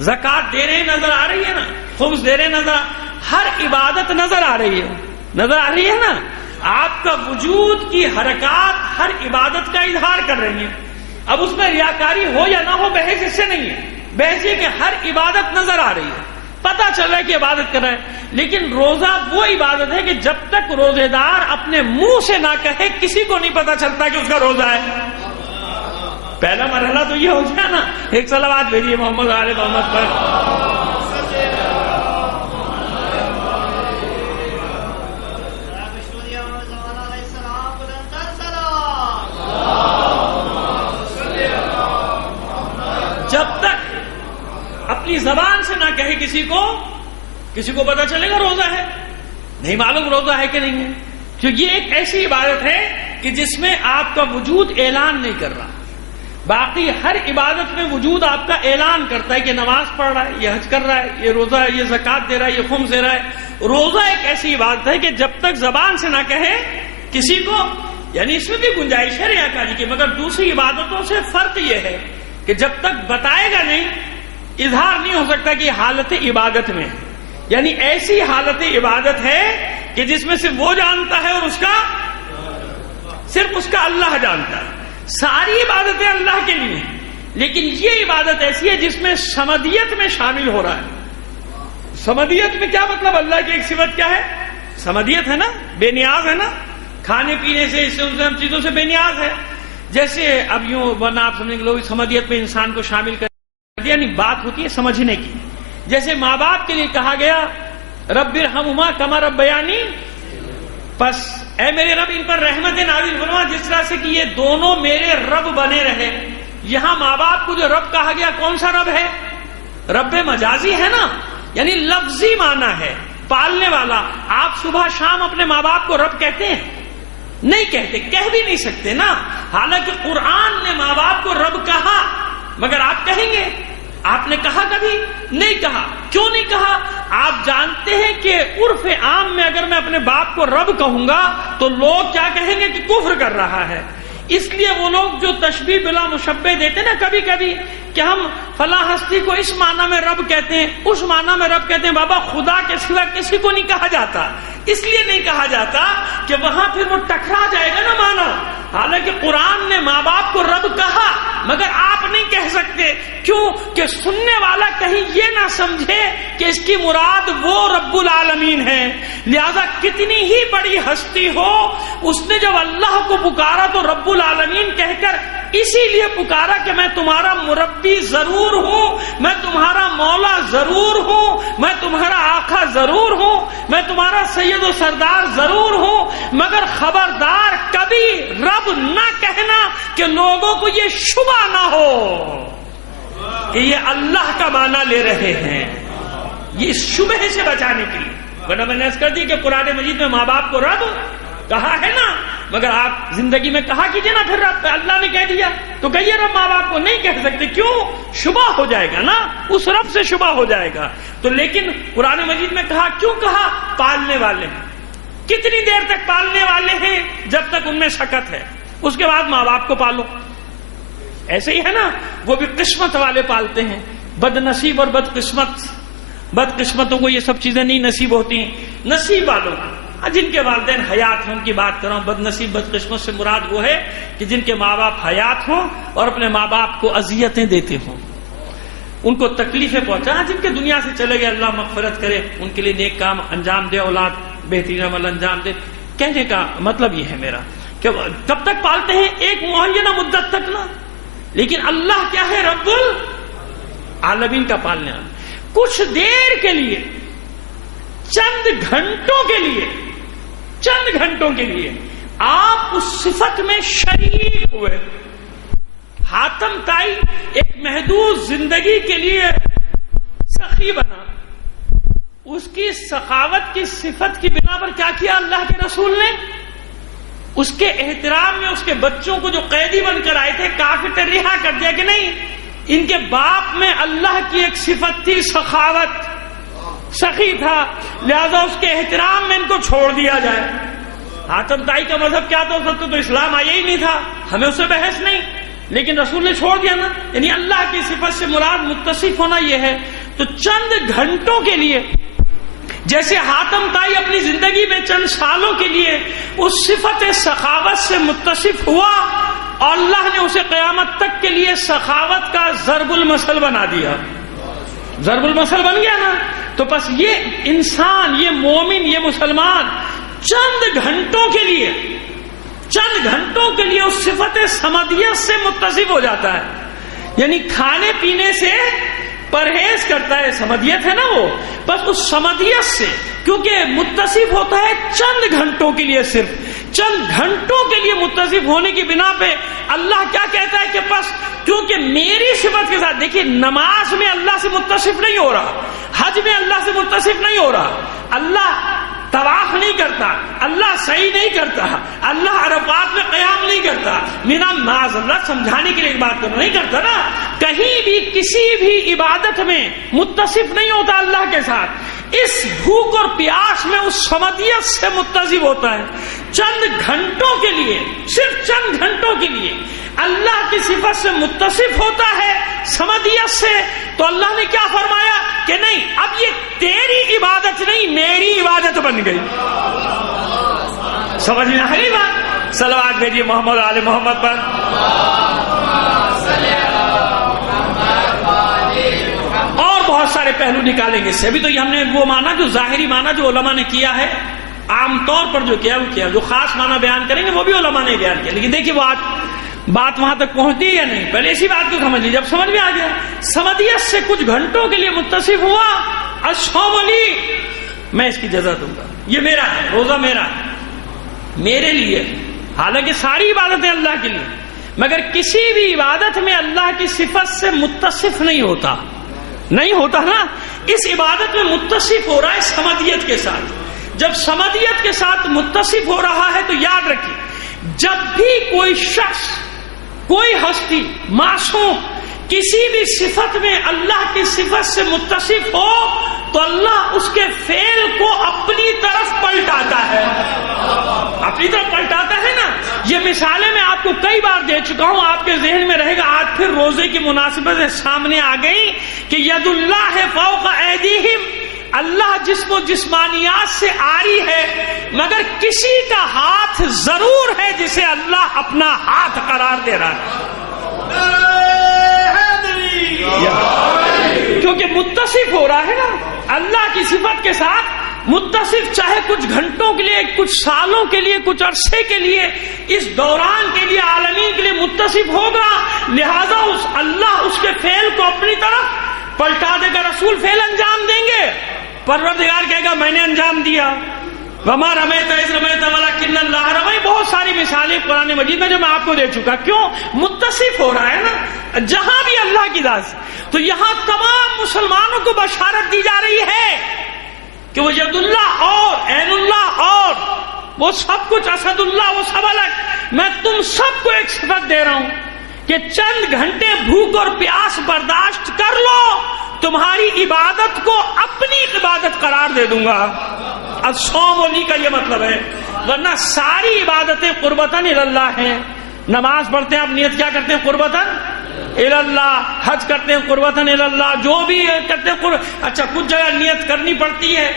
زکات دے رہے ہیں، نظر آ رہی ہے نا. خمس دے رہے ہیں، نظر ہر عبادت نظر آ رہی ہے، نظر آ رہی ہے نا. آپ کا وجود کی حرکات ہر عبادت کا اظہار کر رہی ہیں. اب اس میں ریاکاری ہو یا نہ ہو بحث اس سے نہیں ہے، بحث یہ کہ ہر عبادت نظر آ رہی ہے، پتہ چل رہا ہے کہ عبادت کر رہا ہے. لیکن روزہ وہ عبادت ہے کہ جب تک روزے دار اپنے منہ سے نہ کہے، کسی کو نہیں پتہ چلتا کہ اس کا روزہ ہے. پہلا مرحلہ تو یہ ہو گیا نا. ایک صلوات بھیجیے محمد آل محمد پر. جب تک اپنی زبان سے نہ کہے کسی کو پتا چلے گا روزہ ہے، نہیں معلوم روزہ ہے کہ نہیں ہے. کیونکہ یہ ایک ایسی عبادت ہے کہ جس میں آپ کا وجود اعلان نہیں کر رہا. باقی ہر عبادت میں وجود آپ کا اعلان کرتا ہے کہ نماز پڑھ رہا ہے، یہ حج کر رہا ہے، یہ روزہ ہے، یہ زکات دے رہا ہے، یہ خمس دے رہا ہے. روزہ ایک ایسی عبادت ہے کہ جب تک زبان سے نہ کہے کسی کو، یعنی اس میں بھی گنجائش ہے ریاکاری کی، مگر دوسری عبادتوں سے فرق یہ ہے کہ جب تک بتائے گا نہیں، اظہار نہیں ہو سکتا کہ حالت عبادت میں، یعنی ایسی حالت عبادت ہے کہ جس میں صرف وہ جانتا ہے اور صرف اس کا اللہ جانتا ہے. ساری عبادتیں اللہ کے لیے ہیں، لیکن یہ عبادت ایسی ہے جس میں سمدیت میں شامل ہو رہا ہے. سمدیت میں کیا مطلب؟ اللہ کی ایک صفت کیا ہے؟ سمدیت ہے نا، بے نیاز ہے نا. کھانے پینے سے، اس سے ہم چیزوں سے بے نیاز ہے. جیسے اب یوں ورنہ آپ سمجھیں گے لوگ سمدیت میں انسان کو شامل کر دیا، یعنی بات ہوتی ہے سمجھنے کی. جیسے ماں باپ کے لیے کہا گیا رب ارحمہما کما ربیانی، پس اے میرے رب ان پر رحمت نازل فرما جس طرح سے کہ یہ دونوں میرے رب بنے رہے. یہاں ماں باپ کو جو رب کہا گیا کون سا رب ہے؟ رب مجازی ہے نا، یعنی لفظی معنی ہے، پالنے والا. آپ صبح شام اپنے ماں باپ کو رب کہتے ہیں؟ نہیں کہتے، کہہ بھی نہیں سکتے نا. حالانکہ قرآن نے ماں باپ کو رب کہا، مگر آپ کہیں گے؟ آپ نے کہا کبھی؟ نہیں کہا. کیوں نہیں کہا؟ آپ جانتے ہیں کہ عرف عام میں اگر میں اپنے باپ کو رب کہوں گا تو لوگ کیا کہیں گے کہ کفر کر رہا ہے. اس لیے وہ لوگ جو تشبیہ بلا مشبہ دیتے نا کبھی کبھی کہ ہم فلاں ہستی کو اس معنی میں رب کہتے ہیں، اس معنی میں رب کہتے ہیں. بابا خدا کے سوا کسی کو نہیں کہا جاتا. اس لیے نہیں کہا جاتا کہ وہاں پھر وہ ٹکرا جائے گا نا معنی. حالانکہ قرآن نے ماں باپ کو رب کہا، مگر آپ نہیں کہہ سکتے. کیوں؟ کہ سننے والا کہیں یہ نہ سمجھے کہ اس کی مراد وہ رب العالمین ہے. لہذا کتنی ہی بڑی ہستی ہو، اس نے جب اللہ کو پکارا تو رب العالمین کہہ کر اسی لیے پکارا کہ میں تمہارا مربی ضرور ہوں، میں تمہارا مولا ضرور ہوں، میں تمہارا آقا ضرور ہوں، میں تمہارا سید و سردار ضرور ہوں، مگر خبردار کبھی رب نہ کہنا کہ لوگوں کو یہ شبہ نہ ہو کہ یہ اللہ کا معنی لے رہے ہیں. یہ اس شبہ سے بچانے کے لیے. ورنہ میں نے عرض کر دی کہ قرآن مجید میں ماں باپ کو رب کہا ہے نا، مگر آپ زندگی میں کہا کیجئے نا. پھر رب اللہ نے کہہ دیا تو کہیے رب ماں باپ کو نہیں کہہ سکتے. کیوں؟ شبہ ہو جائے گا نا، اس رب سے شبہ ہو جائے گا. تو لیکن قرآن مجید میں کہا، کیوں کہا؟ پالنے والے ہیں. کتنی دیر تک پالنے والے ہیں؟ جب تک ان میں شکت ہے. اس کے بعد ماں باپ کو پالو. ایسے ہی ہے نا، وہ بھی قسمت والے پالتے ہیں. بد نصیب اور بد قسمتوں کو یہ سب چیزیں نہیں نصیب ہوتی ہیں. نصیب والوں جن کے والدین حیات ہیں ان کی بات کر رہا ہوں. بد نصیب بد قسمت سے مراد وہ ہے کہ جن کے ماں باپ حیات ہوں اور اپنے ماں باپ کو اذیتیں دیتے ہوں. ان کو تکلیفیں پہنچا، جن کے دنیا سے چلے گئے اللہ مغفرت کرے، ان کے لیے نیک کام انجام دے، اولاد بہترین عمل انجام دے. کہنے کا مطلب یہ ہے میرا کہ کب تک پالتے ہیں؟ ایک معینہ مدت تک نا، لیکن اللہ کیا ہے؟ رب العالمین کا پالنے والا. کچھ دیر کے لیے، چند گھنٹوں کے لیے آپ اس صفت میں شریک ہوئے. حاتم طائی ایک محدود زندگی کے لیے سخی بنا، اس کی سخاوت کی صفت کی بنا پر کیا کیا اللہ کے رسول نے؟ اس کے احترام میں اس کے بچوں کو جو قیدی بن کر آئے تھے کافر نے رہا کر دیا کہ نہیں، ان کے باپ میں اللہ کی ایک صفت تھی سخاوت، سخی تھا، لہذا اس کے احترام میں ان کو چھوڑ دیا جائے. حاتم طائی کا مذہب کیا تھا؟ اس وقت تو اسلام آیا ہی نہیں تھا، ہمیں اس سے بحث نہیں، لیکن رسول نے چھوڑ دیا نا. یعنی اللہ کی صفت سے مراد متصف ہونا یہ ہے. تو چند گھنٹوں کے لیے، جیسے حاتم طائی اپنی زندگی میں چند سالوں کے لیے اس صفت سخاوت سے متصف ہوا اور اللہ نے اسے قیامت تک کے لیے سخاوت کا ضرب المثل بنا دیا. ضرب المثل بن گیا نا. تو بس یہ انسان، یہ مومن، یہ مسلمان چند گھنٹوں کے لیے اس صفت سمدیت سے متصف ہو جاتا ہے. یعنی کھانے پینے سے پرہیز کرتا ہے، سمدیت ہے نا وہ، بس اس سمدیت سے کیونکہ متصف ہوتا ہے چند گھنٹوں کے لیے، صرف چند گھنٹوں کے لیے متصف ہونے کی بنا پہ اللہ کیا کہتا ہے کہ بس کیونکہ میری صفت کے ساتھ. دیکھیے نماز میں اللہ سے متصف نہیں ہو رہا، حج میں اللہ سے متصف نہیں ہو رہا، اللہ طواف نہیں کرتا، اللہ صحیح نہیں کرتا، اللہ عرفات میں قیام نہیں کرتا، میرا معاذ اللہ سمجھانے کے لیے ایک بات کرنا نہیں کرتا نا، کہیں بھی کسی بھی عبادت میں متصف نہیں ہوتا اللہ کے ساتھ. اس بھوک اور پیاس میں اس سمدیت سے متصف ہوتا ہے. چند گھنٹوں کے لیے، صرف چند گھنٹوں کے لیے اللہ کی صفت سے متصف ہوتا ہے سمدیت سے. تو اللہ نے کیا فرمایا کہ نہیں، اب یہ تیری عبادت نہیں، میری عبادت بن گئی. سمجھ میں آ گئی بات؟ صلوات بھیجیے محمد آل محمد پر. اور بہت سارے پہلو نکالیں گے اس سے. ابھی تو یہ ہم نے وہ مانا جو ظاہری مانا جو علماء نے کیا ہے، عام طور پر جو کیا وہ کیا، جو خاص مانا بیان کریں گے وہ بھی علماء نے بیان کیا. لیکن دیکھیے وہ آج بات وہاں تک پہنچتی ہے یا نہیں؟ پہلے اسی بات کو سمجھ لیجیے. جب سمجھ میں آ گیا سمدیت سے کچھ گھنٹوں کے لیے متصف ہوا، الصوم لی، میں اس کی جزا دوں گا، یہ میرا ہے، روزہ میرا ہے، میرے لیے. حالانکہ ساری عبادتیں اللہ کے لیے، مگر کسی بھی عبادت میں اللہ کی صفت سے متصف نہیں ہوتا نا. اس عبادت میں متصف ہو رہا ہے سمدیت کے ساتھ. جب سمدیت کے ساتھ متصف ہو رہا ہے تو یاد رکھیے، جب بھی کوئی شخص، کوئی ہستی، معصوم کسی بھی صفت میں اللہ کی صفت سے متصف ہو تو اللہ اس کے فعل کو اپنی طرف پلٹاتا ہے. اپنی طرف پلٹاتا ہے نا. یہ مثالیں میں آپ کو کئی بار دے چکا ہوں، آپ کے ذہن میں رہے گا. آج پھر روزے کی مناسبت سے سامنے آ گئی کہ ید اللہ فوق ایدیہم، اللہ جسم و جسمانیات سے آری ہے، مگر کسی کا ہاتھ ضرور ہے جسے اللہ اپنا ہاتھ قرار دے رہا ہے. کیونکہ متصف ہو رہا ہے نا اللہ کی صفت کے ساتھ، متصف چاہے کچھ گھنٹوں کے لیے، کچھ سالوں کے لیے، کچھ عرصے کے لیے، اس دوران کے لیے، عالمین کے لیے متصف ہوگا. لہذا اللہ اس کے فعل کو اپنی طرف پلٹا دے گا. رسول فعل انجام دیں گے، پروردگار کہے گا میں نے انجام دیا. وما رمیت اذ رمیت ولکن اللہ رمی. بہت ساری مثالیں قرآن مجید میں جو میں آپ کو دے چکا. کیوں؟ متصف ہو رہا ہے نا جہاں بھی اللہ کی ذات. تو یہاں تمام مسلمانوں کو بشارت دی جا رہی ہے کہ وہ ید اللہ اور عین اللہ اور وہ سب کچھ، اسد اللہ وہ سب الگ. میں تم سب کو ایک صفت دے رہا ہوں کہ چند گھنٹے بھوک اور پیاس برداشت کر لو، تمہاری عبادت کو اپنی عبادت قرار دے دوں گا. الصوم لی کا یہ مطلب ہے. ورنہ ساری عبادتیں قربتاً اللہ ہیں. نماز پڑھتے ہیں آپ نیت کیا کرتے ہیں؟ قربتاً اللہ. حج کرتے ہیں قربتاً اللہ. جو بھی کرتے ہیں اچھا کچھ جگہ نیت کرنی پڑتی ہے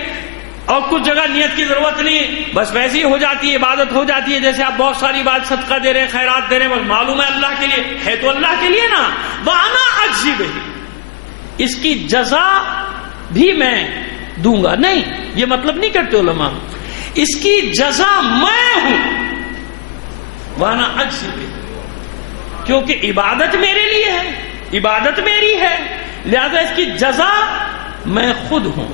اور کچھ جگہ نیت کی ضرورت نہیں، بس ویسے ہی ہو جاتی ہے، عبادت ہو جاتی ہے. جیسے آپ بہت ساری بات صدقہ دے رہے ہیں، خیرات دے رہے ہیں، بس معلوم ہے اللہ کے لیے ہے تو اللہ کے لیے نا. وَأَنَا أَجْزِي بِهِ. اس کی جزا بھی میں دوں گا. نہیں، یہ مطلب نہیں کرتے علماء. اس کی جزا میں ہوں، وانا اجزی بہ، کیونکہ عبادت میرے لیے ہے، عبادت میری ہے، لہذا اس کی جزا میں خود ہوں.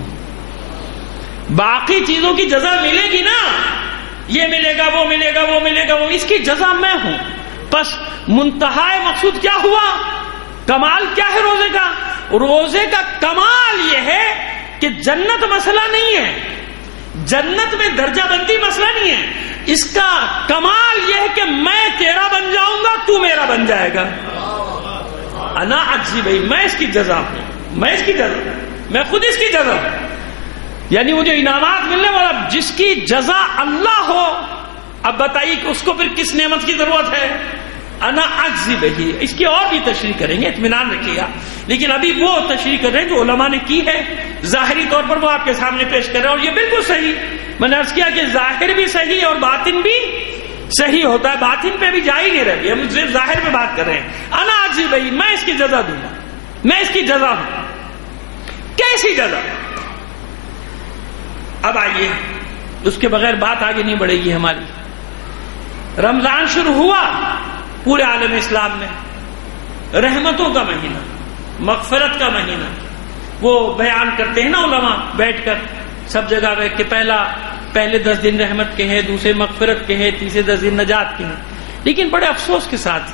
باقی چیزوں کی جزا ملے گی نا، یہ ملے گا، وہ ملے گا، وہ ملے گا، وہ، اس کی جزا میں ہوں. بس منتہا مقصود کیا ہوا؟ کمال کیا ہے روزے کا؟ روزے کا کمال یہ ہے کہ جنت مسئلہ نہیں ہے، جنت میں درجہ بندی مسئلہ نہیں ہے. اس کا کمال یہ ہے کہ میں تیرا بن جاؤں گا، تو میرا بن جائے گا. انا اجزی بہ، میں اس کی جزا ہوں، میں اس کی جزا، میں خود اس کی جزا ہوں. یعنی وہ جو انعامات ملنے والا، جس کی جزا اللہ ہو، اب بتائیے کہ اس کو پھر کس نعمت کی ضرورت ہے؟ انا اجزی بہ. اس کی اور بھی تشریح کریں گے، اطمینان رکھیے گا. لیکن ابھی وہ تشریح کر رہے ہیں جو علماء نے کی ہے، ظاہری طور پر وہ آپ کے سامنے پیش کر رہے ہیں، اور یہ بالکل صحیح. میں نے عرض کیا کہ ظاہر بھی صحیح اور باطن بھی صحیح ہوتا ہے. باطن پہ بھی جا ہی نہیں رہے، ہم صرف ظاہر پہ بات کر رہے ہیں. انا اجزی بہ، میں اس کی جزا دوں گا، میں اس کی جزا ہوں. کیسی جزا؟ اب آئیے، اس کے بغیر بات آگے نہیں بڑھے گی ہماری. رمضان شروع ہوا پورے عالم اسلام میں، رحمتوں کا مہینہ، مغفرت کا مہینہ. وہ بیان کرتے ہیں نا علماء بیٹھ کر سب جگہ بیٹھ کے، پہلے 10 دن رحمت کے ہیں، دوسرے مغفرت کے ہیں، تیسرے 10 دن نجات کے ہیں. لیکن بڑے افسوس کے ساتھ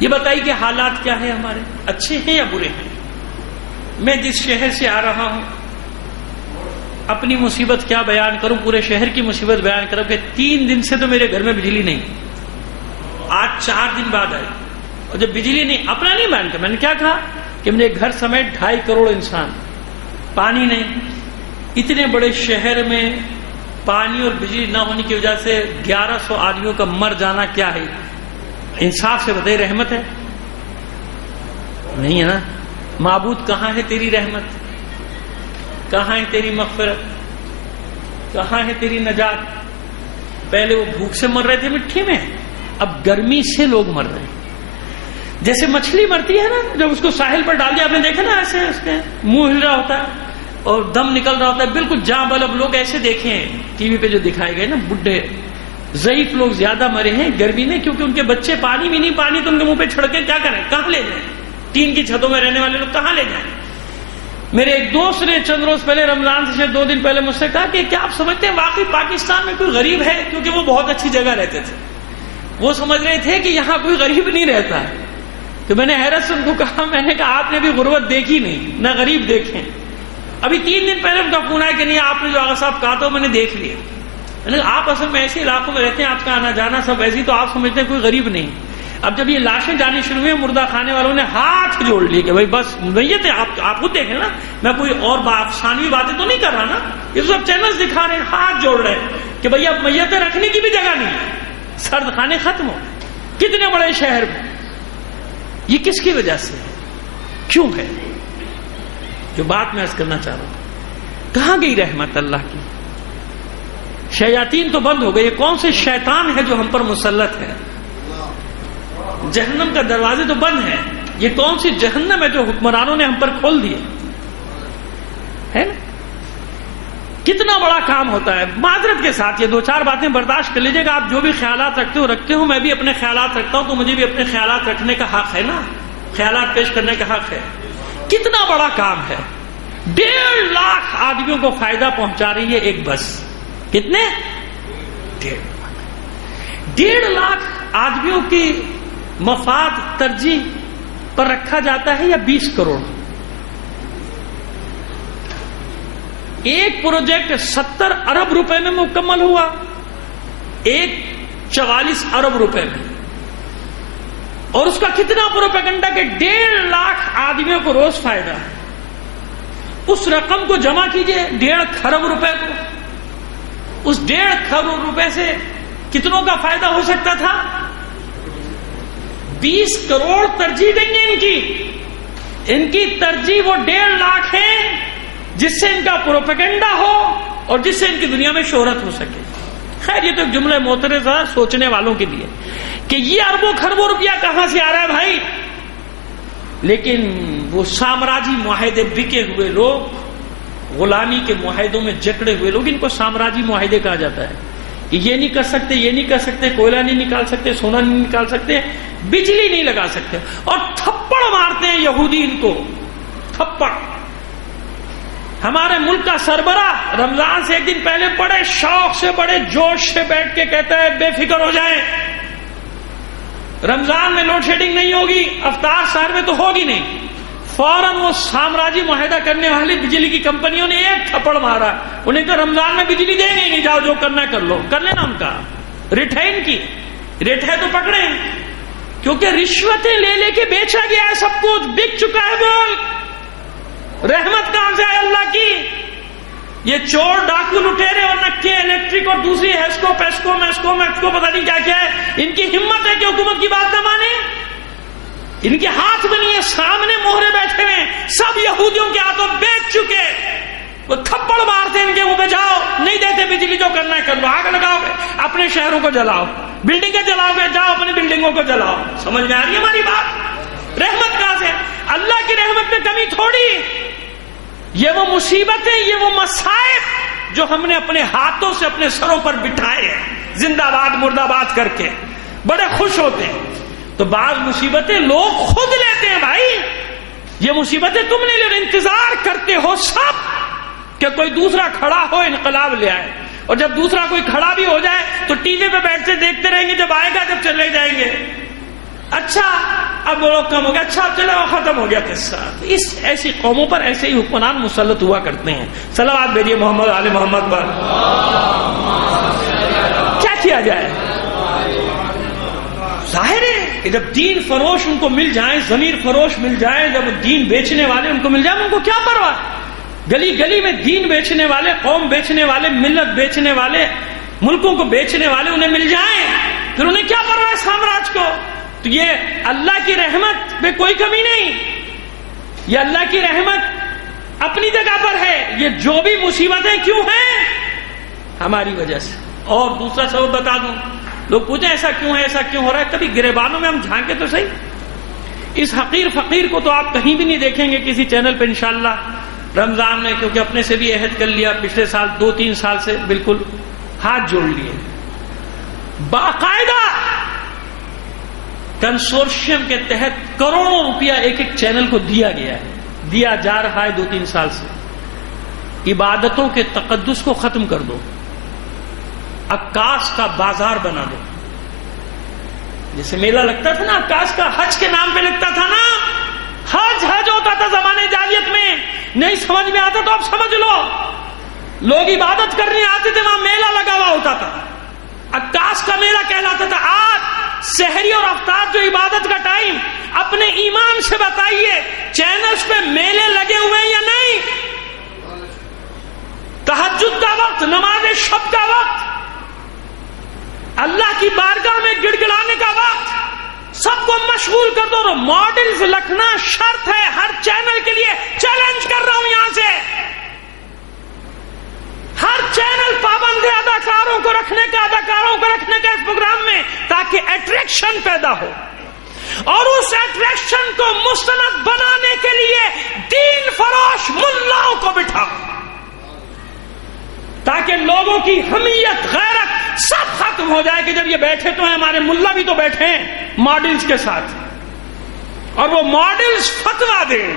یہ بتائیے کہ حالات کیا ہیں ہمارے، اچھے ہیں یا برے ہیں؟ میں جس شہر سے آ رہا ہوں، اپنی مصیبت کیا بیان کروں، پورے شہر کی مصیبت بیان کروں کہ 3 دن سے تو میرے گھر میں بجلی نہیں. آج 4 دن بعد آئی، اور جب بجلی نہیں، اپنا نہیں بیان کر، میں نے کیا کہا کہ میرے گھر سمیت 2.5 کروڑ انسان، پانی نہیں. اتنے بڑے شہر میں پانی اور بجلی نہ ہونے کی وجہ سے 1100 آدمیوں کا مر جانا کیا ہے؟ انصاف سے بتائیے، رحمت ہے؟ نہیں ہے نا. معبود کہاں ہے تیری رحمت؟ کہاں ہے تیری مغفرت؟ کہاں ہے تیری نجات؟ پہلے وہ بھوک سے مر رہے تھے مٹھی میں، اب گرمی سے لوگ مر رہے ہیں. جیسے مچھلی مرتی ہے نا، جب اس کو ساحل پر ڈال دیا، آپ نے دیکھا نا ایسے اس کے منہ ہل رہا ہوتا ہے اور دم نکل رہا ہوتا ہے، بالکل جاں بلب. لوگ ایسے دیکھے ہیں ٹی وی پہ جو دکھائے گئے نا، بڈھے ضعیف لوگ زیادہ مرے ہیں گرمی میں، کیونکہ ان کے بچے پانی بھی نہیں، پانی تو ان کے منہ پہ چھڑکے کیا کریں، کہاں لے جائیں؟ ٹین کی چھتوں میں رہنے والے لوگ کہاں لے جائیں؟ میرے ایک دوست نے چند روز پہلے، رمضان سے 2 دن پہلے مجھ سے کہا کہ کیا آپ سمجھتے ہیں واقعی پاکستان میں کوئی غریب ہے؟ کیونکہ وہ بہت اچھی جگہ رہتے تھے، وہ سمجھ رہے تھے کہ یہاں کوئی غریب نہیں رہتا. تو میں نے حیرت سے ان کو کہا، میں نے کہا آپ نے بھی غربت دیکھی نہیں، نہ غریب دیکھیں. ابھی 3 دن پہلے ان کا فون آیا کہ نہیں، آپ نے جو آغا صاحب کہا تو میں نے دیکھ لیا. میں نے کہا آپ اصل میں ایسے علاقوں میں رہتے ہیں، آپ کا آنا جانا سب ایسی، تو آپ سمجھتے ہیں کوئی غریب نہیں. اب جب یہ لاشیں جانی شروع ہوئی، مردہ خانے والوں نے ہاتھ جوڑ لیے کہ بھائی بس میت ہے، آپ خود دیکھیں نا، میں کوئی اور افسانوی باتیں تو نہیں کر رہا نا، یہ سب چینلز دکھا رہے ہیں، ہاتھ جوڑ رہے ہیں کہ بھائی اب میتیں رکھنے کی بھی جگہ نہیں ہے، سرد خانے ختم ہو. کتنے بڑے شہر میں یہ کس کی وجہ سے ہے؟ کیوں ہے؟ جو بات میں عرض کرنا چاہ رہا ہوں، کہاں گئی رحمت اللہ کی؟ شیاطین تو بند ہو گئے. یہ کون سے شیطان ہے جو ہم پر مسلط ہے؟ جہنم کا دروازے تو بند ہے. یہ کون سی جہنم ہے جو حکمرانوں نے ہم پر کھول دیے ہے نا؟ کتنا بڑا کام ہوتا ہے. معذرت کے ساتھ یہ 2-4 باتیں برداشت کر لیجیے گا. آپ جو بھی خیالات رکھتے ہو، میں بھی اپنے خیالات رکھتا ہوں، تو مجھے بھی اپنے خیالات رکھنے کا حق ہے نا، خیالات پیش کرنے کا حق ہے. کتنا بڑا کام ہے. 1.5 لاکھ آدمیوں کو فائدہ پہنچا رہی ہے ایک بس. کتنے؟ 1.5 لاکھ آدمیوں کی مفاد ترجیح پر رکھا جاتا ہے، یا 20 کروڑ؟ ایک پروجیکٹ 70 ارب روپے میں مکمل ہوا، ایک 44 ارب روپے میں، اور اس کا کتنا پروپیگنڈا کہ 1.5 لاکھ آدمیوں کو روز فائدہ ہے. اس رقم کو جمع کیجئے، 1.5 کھرب روپے کو. اس 1.5 کروڑ روپے سے کتنوں کا فائدہ ہو سکتا تھا؟ 20 کروڑ ترجیح دیں گے. ان کی ترجیح وہ 1.5 لاکھ ہے جس سے ان کا پروپیگنڈا ہو اور جس سے ان کی دنیا میں شہرت ہو سکے. خیر یہ تو ایک جملہ معترضہ سوچنے والوں کے لیے کہ یہ اربوں کھربوں روپیہ کہاں سے آ رہا ہے بھائی؟ لیکن وہ سامراجی معاہدے بکے ہوئے لوگ، غلامی کے معاہدوں میں جکڑے ہوئے لوگ، ان کو سامراجی معاہدے کہا جاتا ہے کہ یہ نہیں کر سکتے، یہ نہیں کر سکتے، کوئلہ نہیں نکال سکتے، سونا نہیں نکال سکتے، بجلی نہیں لگا سکتے، اور تھپڑ مارتے ہیں یہودی ان کو، تھپڑ۔ ہمارے ملک کا سربراہ رمضان سے ایک دن پہلے بڑے شوق سے، بڑے جوش سے بیٹھ کے کہتا ہے بے فکر ہو جائیں، رمضان میں لوڈ شیڈنگ نہیں ہوگی، افطار شہر میں تو ہوگی نہیں۔ فوراً وہ سامراجی معاہدہ کرنے والی بجلی کی کمپنیوں نے ایک تھپڑ مارا، انہیں کہا رمضان میں بجلی دیں گے نہیں، جاؤ جو کرنا کر لو، کر لینا ان کا، ریٹ ہے ان کی، ریٹ ہے تو پکڑیں، کیونکہ رشوتیں لے لے کے بیچا گیا ہے، سب کچھ بک چکا ہے ملک۔ رحمت کہاں سے ہے اللہ کی؟ یہ چور ڈاکو لٹیرے اور نکے الیکٹرک اور دوسری ہیسکو پیسکو میسکو میکسکو پتہ نہیں کیا کیا ہے، ان کی ہمت ہے کہ حکومت کی بات نہ مانے، ان کے ہاتھ میں نہیں ہے، سامنے مہرے بیٹھے ہیں، سب یہودیوں کے ہاتھوں بیچ چکے، وہ تھپڑ مارتے ان کے منہ پہ، جاؤ نہیں دیتے بجلی، جو کرنا ہے کر لو، آگ لگاؤ گے اپنے شہروں کو جلاؤ، بلڈنگیں جلاؤ گے جاؤ اپنی بلڈنگوں کو جلاؤ۔ سمجھ میں آ رہی ہے ہماری بات؟ رحمت کہاں سے؟ اللہ کی رحمت میں کمی تھوڑی، یہ وہ مصیبتیں، یہ وہ مصائب جو ہم نے اپنے ہاتھوں سے اپنے سروں پر بٹھائے ہیں، زندہ باد مردہ باد کر کے، بڑے خوش ہوتے ہیں۔ تو بعض مصیبتیں لوگ خود لیتے ہیں بھائی، یہ مصیبتیں تم نے لے، انتظار کرتے ہو سب کہ کوئی دوسرا کھڑا ہو انقلاب لے آئے، اور جب دوسرا کوئی کھڑا بھی ہو جائے تو ٹی وی پہ بیٹھتے دیکھتے رہیں گے، جب آئے گا جب چلے جائیں گے، اچھا اب وہ لوگ کم ہو گیا، اچھا اب چلے وہ ختم ہو گیا قصہ۔ اس ایسی قوموں پر ایسے ہی حکمران مسلط ہوا کرتے ہیں۔ صلوات بھیجیے محمد آل محمد پر۔ کیا کیا جائے؟ ظاہر ہے کہ جب دین فروش ان کو مل جائیں، ضمیر فروش مل جائیں، جب دین بیچنے والے ان کو مل جائیں، ان کو کیا پرواہ؟ گلی گلی میں دین بیچنے والے، قوم بیچنے والے، ملت بیچنے والے، ملکوں کو بیچنے والے انہیں مل جائیں، پھر انہیں کیا پرواہ سامراج کو؟ تو یہ اللہ کی رحمت میں کوئی کمی نہیں، یہ اللہ کی رحمت اپنی جگہ پر ہے۔ یہ جو بھی مصیبتیں کیوں ہیں؟ ہماری وجہ سے۔ اور دوسرا سبب بتا دوں، لوگ پوچھیں ایسا کیوں ہے، ایسا کیوں ہو رہا ہے، کبھی گریبانوں میں ہم جھانکے تو صحیح۔ اس حقیر فقیر کو تو آپ کہیں بھی نہیں دیکھیں گے کسی چینل پہ انشاءاللہ رمضان میں، کیونکہ اپنے سے بھی عہد کر لیا، پچھلے سال 2-3 سال سے بالکل ہاتھ جوڑ لیے، باقاعدہ کنسورشیم کے تحت کروڑوں روپیہ ایک ایک چینل کو دیا گیا ہے، دیا جا رہا ہے 2-3 سال سے۔ عبادتوں کے تقدس کو ختم کر دو، عکاس کا بازار بنا دو۔ جیسے میلہ لگتا تھا نا عکاس کا، حج کے نام پہ لگتا تھا نا، حج ہوتا تھا زمانے جاہلیت میں، نہیں سمجھ میں آتا تو اب سمجھ لو، لوگ عبادت کرنے آتے تھے، وہاں میلہ لگا ہوا ہوتا تھا، عکاس کا میلہ کہلاتا تھا۔ آج سحری اور افطار جو عبادت کا ٹائم، اپنے ایمان سے بتائیے چینلز پہ میلے لگے ہوئے ہیں یا نہیں؟ تہجد کا وقت، نماز شب کا وقت، اللہ کی بارگاہ میں گڑ گڑانے کا وقت، سب کو مشغول کر دو۔ ماڈلز لکھنا شرط ہے ہر چینل کے لیے، چیلنج کر رہا ہوں یہاں سے، ہر چینل پابند ہے اداکاروں کو رکھنے کا، اداکاروں کو رکھنے کا اس پروگرام میں، تاکہ اٹریکشن پیدا ہو، اور اس اٹریکشن کو مستند بنانے کے لیے دین فروش ملاؤں کو بٹھاؤ، تاکہ لوگوں کی حمیت، غیرت سب ختم ہو جائے کہ جب یہ بیٹھے تو ہیں، ہمارے ملا بھی تو بیٹھے ہیں ماڈلز کے ساتھ، اور وہ ماڈلز فتویٰ دیں،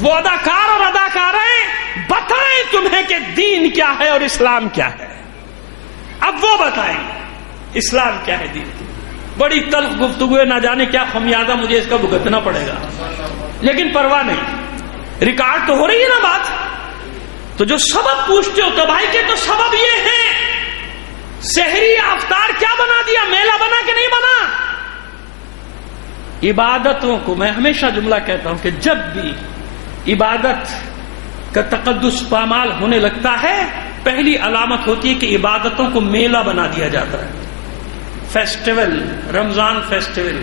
وہ اداکار اور اداکاریں بتائیں تمہیں کہ دین کیا ہے اور اسلام کیا ہے۔ اب وہ بتائیں اسلام کیا ہے، دین کی۔ بڑی تلخ گفتگو ہے، نہ جانے کیا خمیازہ مجھے اس کا بھگتنا پڑے گا، لیکن پرواہ نہیں، ریکارڈ تو ہو رہی ہے نا بات۔ تو جو سبب پوچھتے ہو تباہی کے، تو سبب یہ ہے، سحری افطار کیا بنا دیا، میلہ بنا کہ نہیں بنا؟ عبادتوں کو میں ہمیشہ جملہ کہتا ہوں کہ جب بھی عبادت کا تقدس پامال ہونے لگتا ہے، پہلی علامت ہوتی ہے کہ عبادتوں کو میلہ بنا دیا جاتا ہے، فیسٹیول، رمضان فیسٹیول۔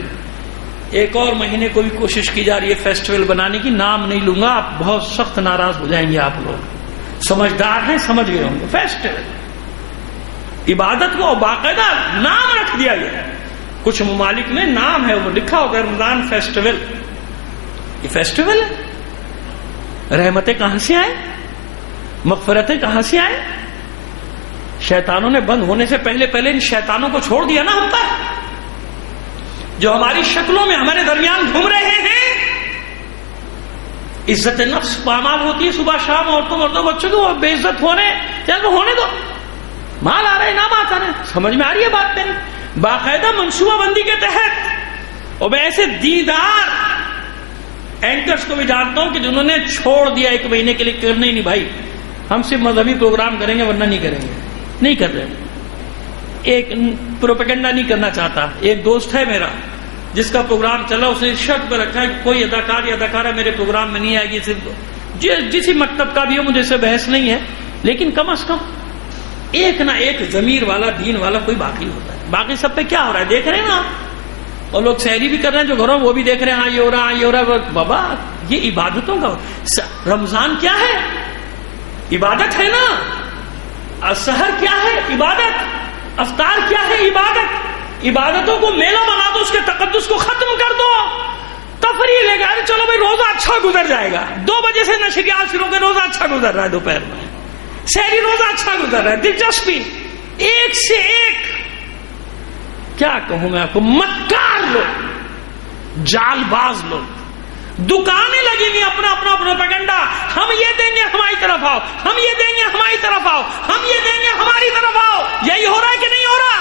ایک اور مہینے کو بھی کوشش کی جا رہی ہے فیسٹیول بنانے کی، نام نہیں لوں گا، آپ بہت سخت ناراض ہو جائیں گے، آپ لوگ سمجھدار ہیں، سمجھ گئے ہوں گے۔ فیسٹیول، عبادت کو باقاعدہ نام رکھ دیا گیا، کچھ ممالک میں نام ہے، وہ لکھا ہوگا رمضان فیسٹیول. یہ فیسٹیول ہے؟ رحمتیں کہاں سے آئے؟ مغفرتیں کہاں سے آئے؟ شیطانوں نے بند ہونے سے پہلے ان شیطانوں کو چھوڑ دیا نا ہم پر، جو ہماری شکلوں میں ہمارے درمیان گھوم رہے ہیں. عزت نفس پامال ہوتی ہے صبح شام، عورتوں مردوں بچوں کو بے عزت ہونے، چل وہ ہونے دو، مال آ رہے نام آتا رہے. سمجھ میں آ رہی ہے بات میری؟ باقاعدہ منصوبہ بندی کے تحت. اور میں ایسے دیندار اینکرز کو بھی جانتا ہوں کہ جنہوں نے چھوڑ دیا 1 مہینے کے لیے، کرنا ہی نہیں بھائی، ہم صرف مذہبی پروگرام کریں گے ورنہ نہیں کریں گے. نہیں کر رہے، ایک پروپیگنڈا نہیں کرنا چاہتا. ایک دوست ہے میرا جس کا پروگرام چلا، اس نے شرط پہ رکھا ہے کہ کوئی اداکار یا اداکارہ میرے پروگرام میں نہیں آئے گی، صرف جسی مکتب کا بھی ہو، مجھے سے بحث نہیں ہے، لیکن کم از کم ایک نہ ایک ضمیر والا دین والا کوئی باقی ہوتا ہے. باقی سب پہ کیا ہو رہا ہے دیکھ رہے ہیں نا، اور لوگ سحری بھی کر رہے ہیں جو گھروں وہ بھی دیکھ رہے ہیں، ہاں یہ ہو رہا، یہ ہو رہا. بابا یہ عبادتوں کا رمضان کیا ہے؟ عبادت ہے نا. سحر کیا ہے؟ عبادت. افطار کیا ہے؟ عبادت. عبادتوں کو میلہ بنا دو، اس کے تقدس کو ختم کر دو. تفریح لے گئے، چلو بھائی روزہ اچھا گزر جائے گا، 2 بجے سے نشریات شروع کے روزہ اچھا گزر رہا ہے، دوپہر میں سحری روزہ اچھا گزر رہا ہے. دلچسپی ایک سے ایک، کیا کہوں میں آپ کو، مکار لوگ، جال باز لوگ، دکانیں لگی ہوئی اپنا پروپیگنڈا. ہم یہ دیں گے ہماری طرف آؤ، ہم یہ دیں گے ہماری طرف آؤ، ہم یہ دیں گے ہماری طرف آؤ. یہی ہو رہا ہے کہ نہیں ہو رہا؟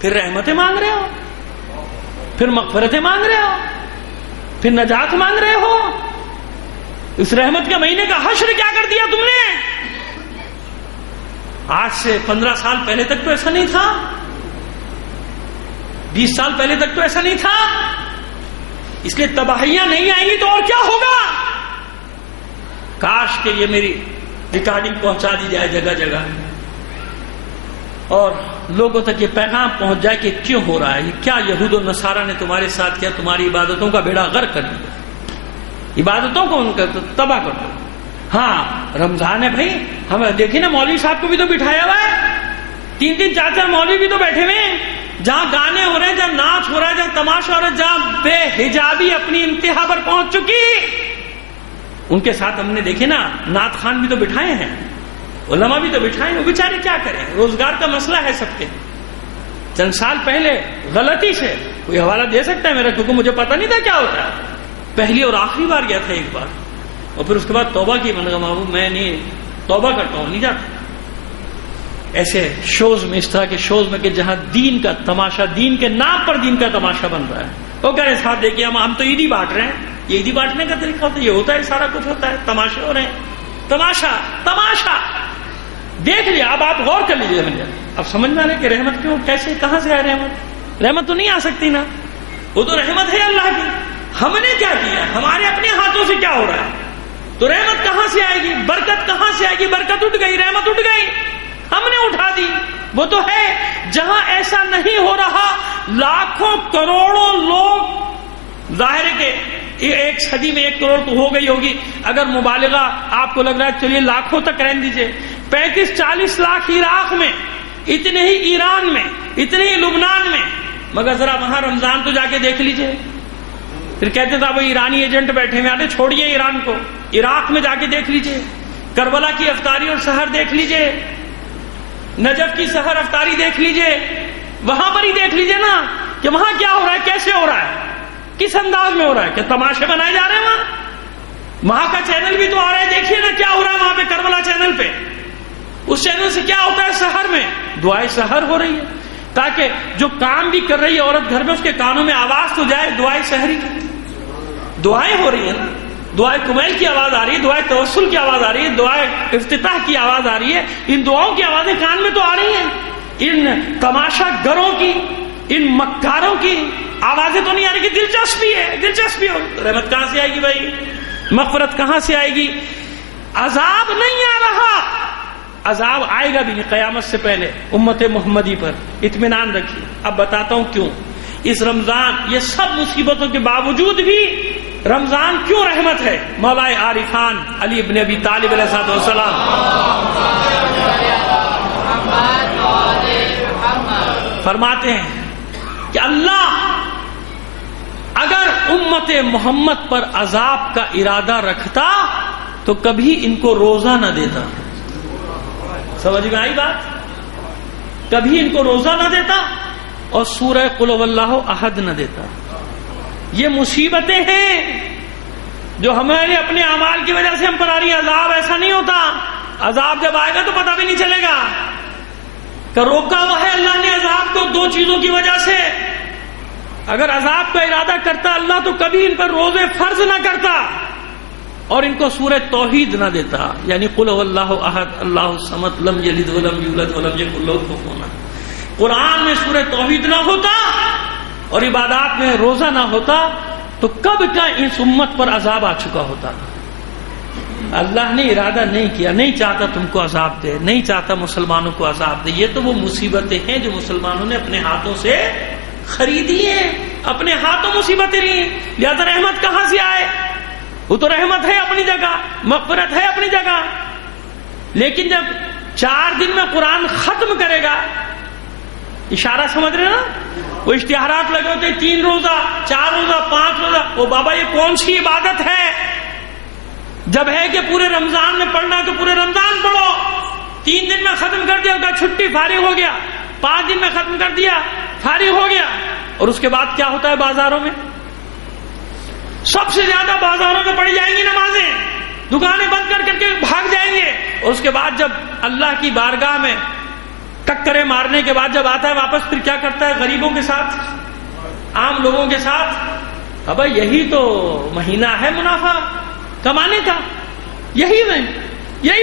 پھر رحمتیں مانگ رہے ہو، پھر مغفرتیں مانگ رہے ہو، پھر نجات مانگ رہے ہو. اس رحمت کے مہینے کا حشر کیا کر دیا تم نے؟ آج سے 15 سال پہلے تک تو ایسا نہیں تھا، 20 سال پہلے تک تو ایسا نہیں تھا. اس لیے تباہیاں نہیں آئیں گی تو اور کیا ہوگا؟ کاش کہ یہ میری ریکارڈنگ پہنچا دی جائے جگہ جگہ، اور لوگوں تک یہ پیغام پہنچ جائے کہ کیوں ہو رہا ہے یہ، کیا یہود و نصارہ نے تمہارے ساتھ کیا، تمہاری عبادتوں کا بیڑا غرق کر دیا، عبادتوں کو ان کا تباہ کر دو. ہاں رمضان ہے بھائی، ہم دیکھیں نا مولوی صاحب کو بھی تو بٹھایا ہوا ہے، 3 4 مولوی بھی تو بیٹھے ہوئے ہیں، جہاں گانے ہو رہے ہیں، جہاں ناچ ہو رہا ہے، جہاں تماشا ہو رہا ہے، جہاں بے حجابی اپنی انتہا پر پہنچ چکی، ان کے ساتھ ہم نے دیکھے نا نعت خان بھی تو بٹھائے ہیں، علماء بھی تو بٹھائے ہیں. وہ بیچارے کیا کریں، روزگار کا مسئلہ ہے سب کے. چند سال پہلے غلطی سے کوئی حوالہ دے سکتا ہے میرا، کیونکہ مجھے پتہ نہیں تھا کیا ہوتا ہے، پہلی اور آخری بار گیا تھا ایک بار، اور پھر اس کے بعد توبہ کی، میں نے کہا محبوب میں نہیں توبہ کرتا ہوں، نہیں جاتا ایسے شوز میں، اس طرح کے شوز میں کہ جہاں دین کا تماشا، دین کے نام پر دین کا تماشا بن رہا ہے. وہ کہہ رہے ساتھ دیکھیے ہم تو عیدی بانٹ رہے ہیں، یہ عیدی بانٹنے کا طریقہ ہوتا ہے، یہ ہوتا ہے، سارا کچھ ہوتا ہے، تماشے ہو رہے ہیں، تماشا دیکھ لیا. اب آپ غور کر لیجیے، اب سمجھ میں آ رہا ہے کہ رحمت کیوں، کیسے، کہاں سے آئے رحمت تو نہیں آ سکتی نا، وہ تو رحمت ہے اللہ کی. ہم نے کیا کیا، ہمارے اپنے ہاتھوں سے کیا ہو رہا ہے، تو رحمت کہاں سے آئے گی، برکت کہاں سے آئے گی؟ برکت اٹھ گئی، رحمت اٹھ گئی، ہم نے اٹھا دی. وہ تو ہے جہاں ایسا نہیں ہو رہا، لاکھوں کروڑوں لوگ، ظاہر ہے کہ 1 صدی میں 1 کروڑ تو ہو گئی ہوگی، اگر مبالغہ آپ کو لگ رہا ہے چلیے لاکھوں تک رہنے دیجیے، 35-40 لاکھ عراق میں، اتنے ہی ایران میں، اتنے ہی لبنان میں. مگر ذرا وہاں رمضان تو جا کے دیکھ لیجیے. پھر کہتے تھا وہ ایرانی ایجنٹ بیٹھے ہوئے، آتے چھوڑیے ایران کو، عراق میں جا کے دیکھ لیجیے، کربلا کی افطاری اور سحر دیکھ لیجیے، نجف کی سحر افطاری دیکھ لیجیے، وہاں پر ہی دیکھ لیجیے نا کہ وہاں کیا ہو رہا ہے، کیسے ہو رہا ہے، کس انداز میں ہو رہا ہے، کہ تماشے بنائے جا رہے ہیں. وہاں کا چینل بھی تو آ رہا ہے، دیکھیے نا کیا ہو رہا ہے وہاں پہ کربلا چینل پہ. اس چینل سے کیا ہوتا ہے، سحر میں دعائے سحر ہو رہی ہے، تاکہ جو کام بھی کر رہی ہے عورت گھر میں، اس کے کانوں میں آواز تو جائے دعائے سحری کی. دعائیں ہو رہی ہیں، دعائے کمیل کی آواز آ رہی ہے، دعائے توسل کی آواز آ رہی ہے، دعائے افتتاح کی آواز آ رہی ہے. ان دعاؤں کی آوازیں کان میں تو آ رہی ہیں، ان تماشا گروں کی، ان مکاروں کی آوازیں تو نہیں آ رہی. کہ دلچسپی ہو. رحمت کہاں سے آئے گی بھائی، مغفرت کہاں سے آئے گی؟ عذاب نہیں آ رہا، عذاب آئے گا بھی نہیں قیامت سے پہلے امت محمدی پر، اطمینان رکھیے. اب بتاتا ہوں کیوں اس رمضان، یہ سب مصیبتوں کے باوجود بھی رمضان کیوں رحمت ہے. مولا عارفان علی ابن ابی طالب علیہ السلام فرماتے ہیں کہ اللہ اگر امت محمد پر عذاب کا ارادہ رکھتا تو کبھی ان کو روزہ نہ دیتا. سمجھ میں آئی بات؟ کبھی ان کو روزہ نہ دیتا اور سورہ قل هو اللہ احد نہ دیتا. یہ مصیبتیں ہیں جو ہمارے اپنے اعمال کی وجہ سے ہم پر آ رہی. عذاب ایسا نہیں ہوتا. عذاب جب آئے گا تو پتہ بھی نہیں چلے گا کہ روکا ہوا ہے اللہ نے عذاب کو دو چیزوں کی وجہ سے. اگر عذاب کا ارادہ کرتا اللہ تو کبھی ان پر روزے فرض نہ کرتا اور ان کو سورہ توحید نہ دیتا. یعنی قل هو اللہ احد اللہ الصمد لم یلد ولم یولد ولم یکن لہ کفوا احد. قرآن میں سورہ توحید نہ ہوتا اور عبادات میں روزہ نہ ہوتا تو کب کا اس امت پر عذاب آ چکا ہوتا. اللہ نے ارادہ نہیں کیا, نہیں چاہتا تم کو عذاب دے, نہیں چاہتا مسلمانوں کو عذاب دے. یہ تو وہ مصیبتیں ہیں جو مسلمانوں نے اپنے ہاتھوں سے خریدی ہیں, اپنے ہاتھوں مصیبتیں لی. لہذا رحمت کہاں سے آئے؟ وہ تو رحمت ہے اپنی جگہ, مغفرت ہے اپنی جگہ, لیکن جب 4 دن میں قرآن ختم کرے گا, اشارہ سمجھ رہے نا, وہ اشتہارات لگے ہوتے 3 روزہ 4 روزہ 5 روزہ. وہ بابا یہ کون سی عبادت ہے؟ جب ہے کہ پورے رمضان میں پڑھنا تو پورے رمضان پڑھو. 3 دن میں ختم کر دیا ہوگا, چھٹی فارغ ہو گیا. 5 دن میں ختم کر دیا, فارغ ہو گیا. اور اس کے بعد کیا ہوتا ہے بازاروں میں؟ سب سے زیادہ بازاروں میں پڑھی جائیں گی نمازیں, دکانیں بند کر کر کے بھاگ جائیں گے. اور اس کے بعد جب اللہ کی بارگاہ میں ٹکرے مارنے کے بعد جب آتا ہے واپس, پھر کیا کرتا ہے؟ غریبوں کے ساتھ, عام لوگوں کے ساتھ. اب یہی تو مہینہ ہے منافع کمانے کا, یہی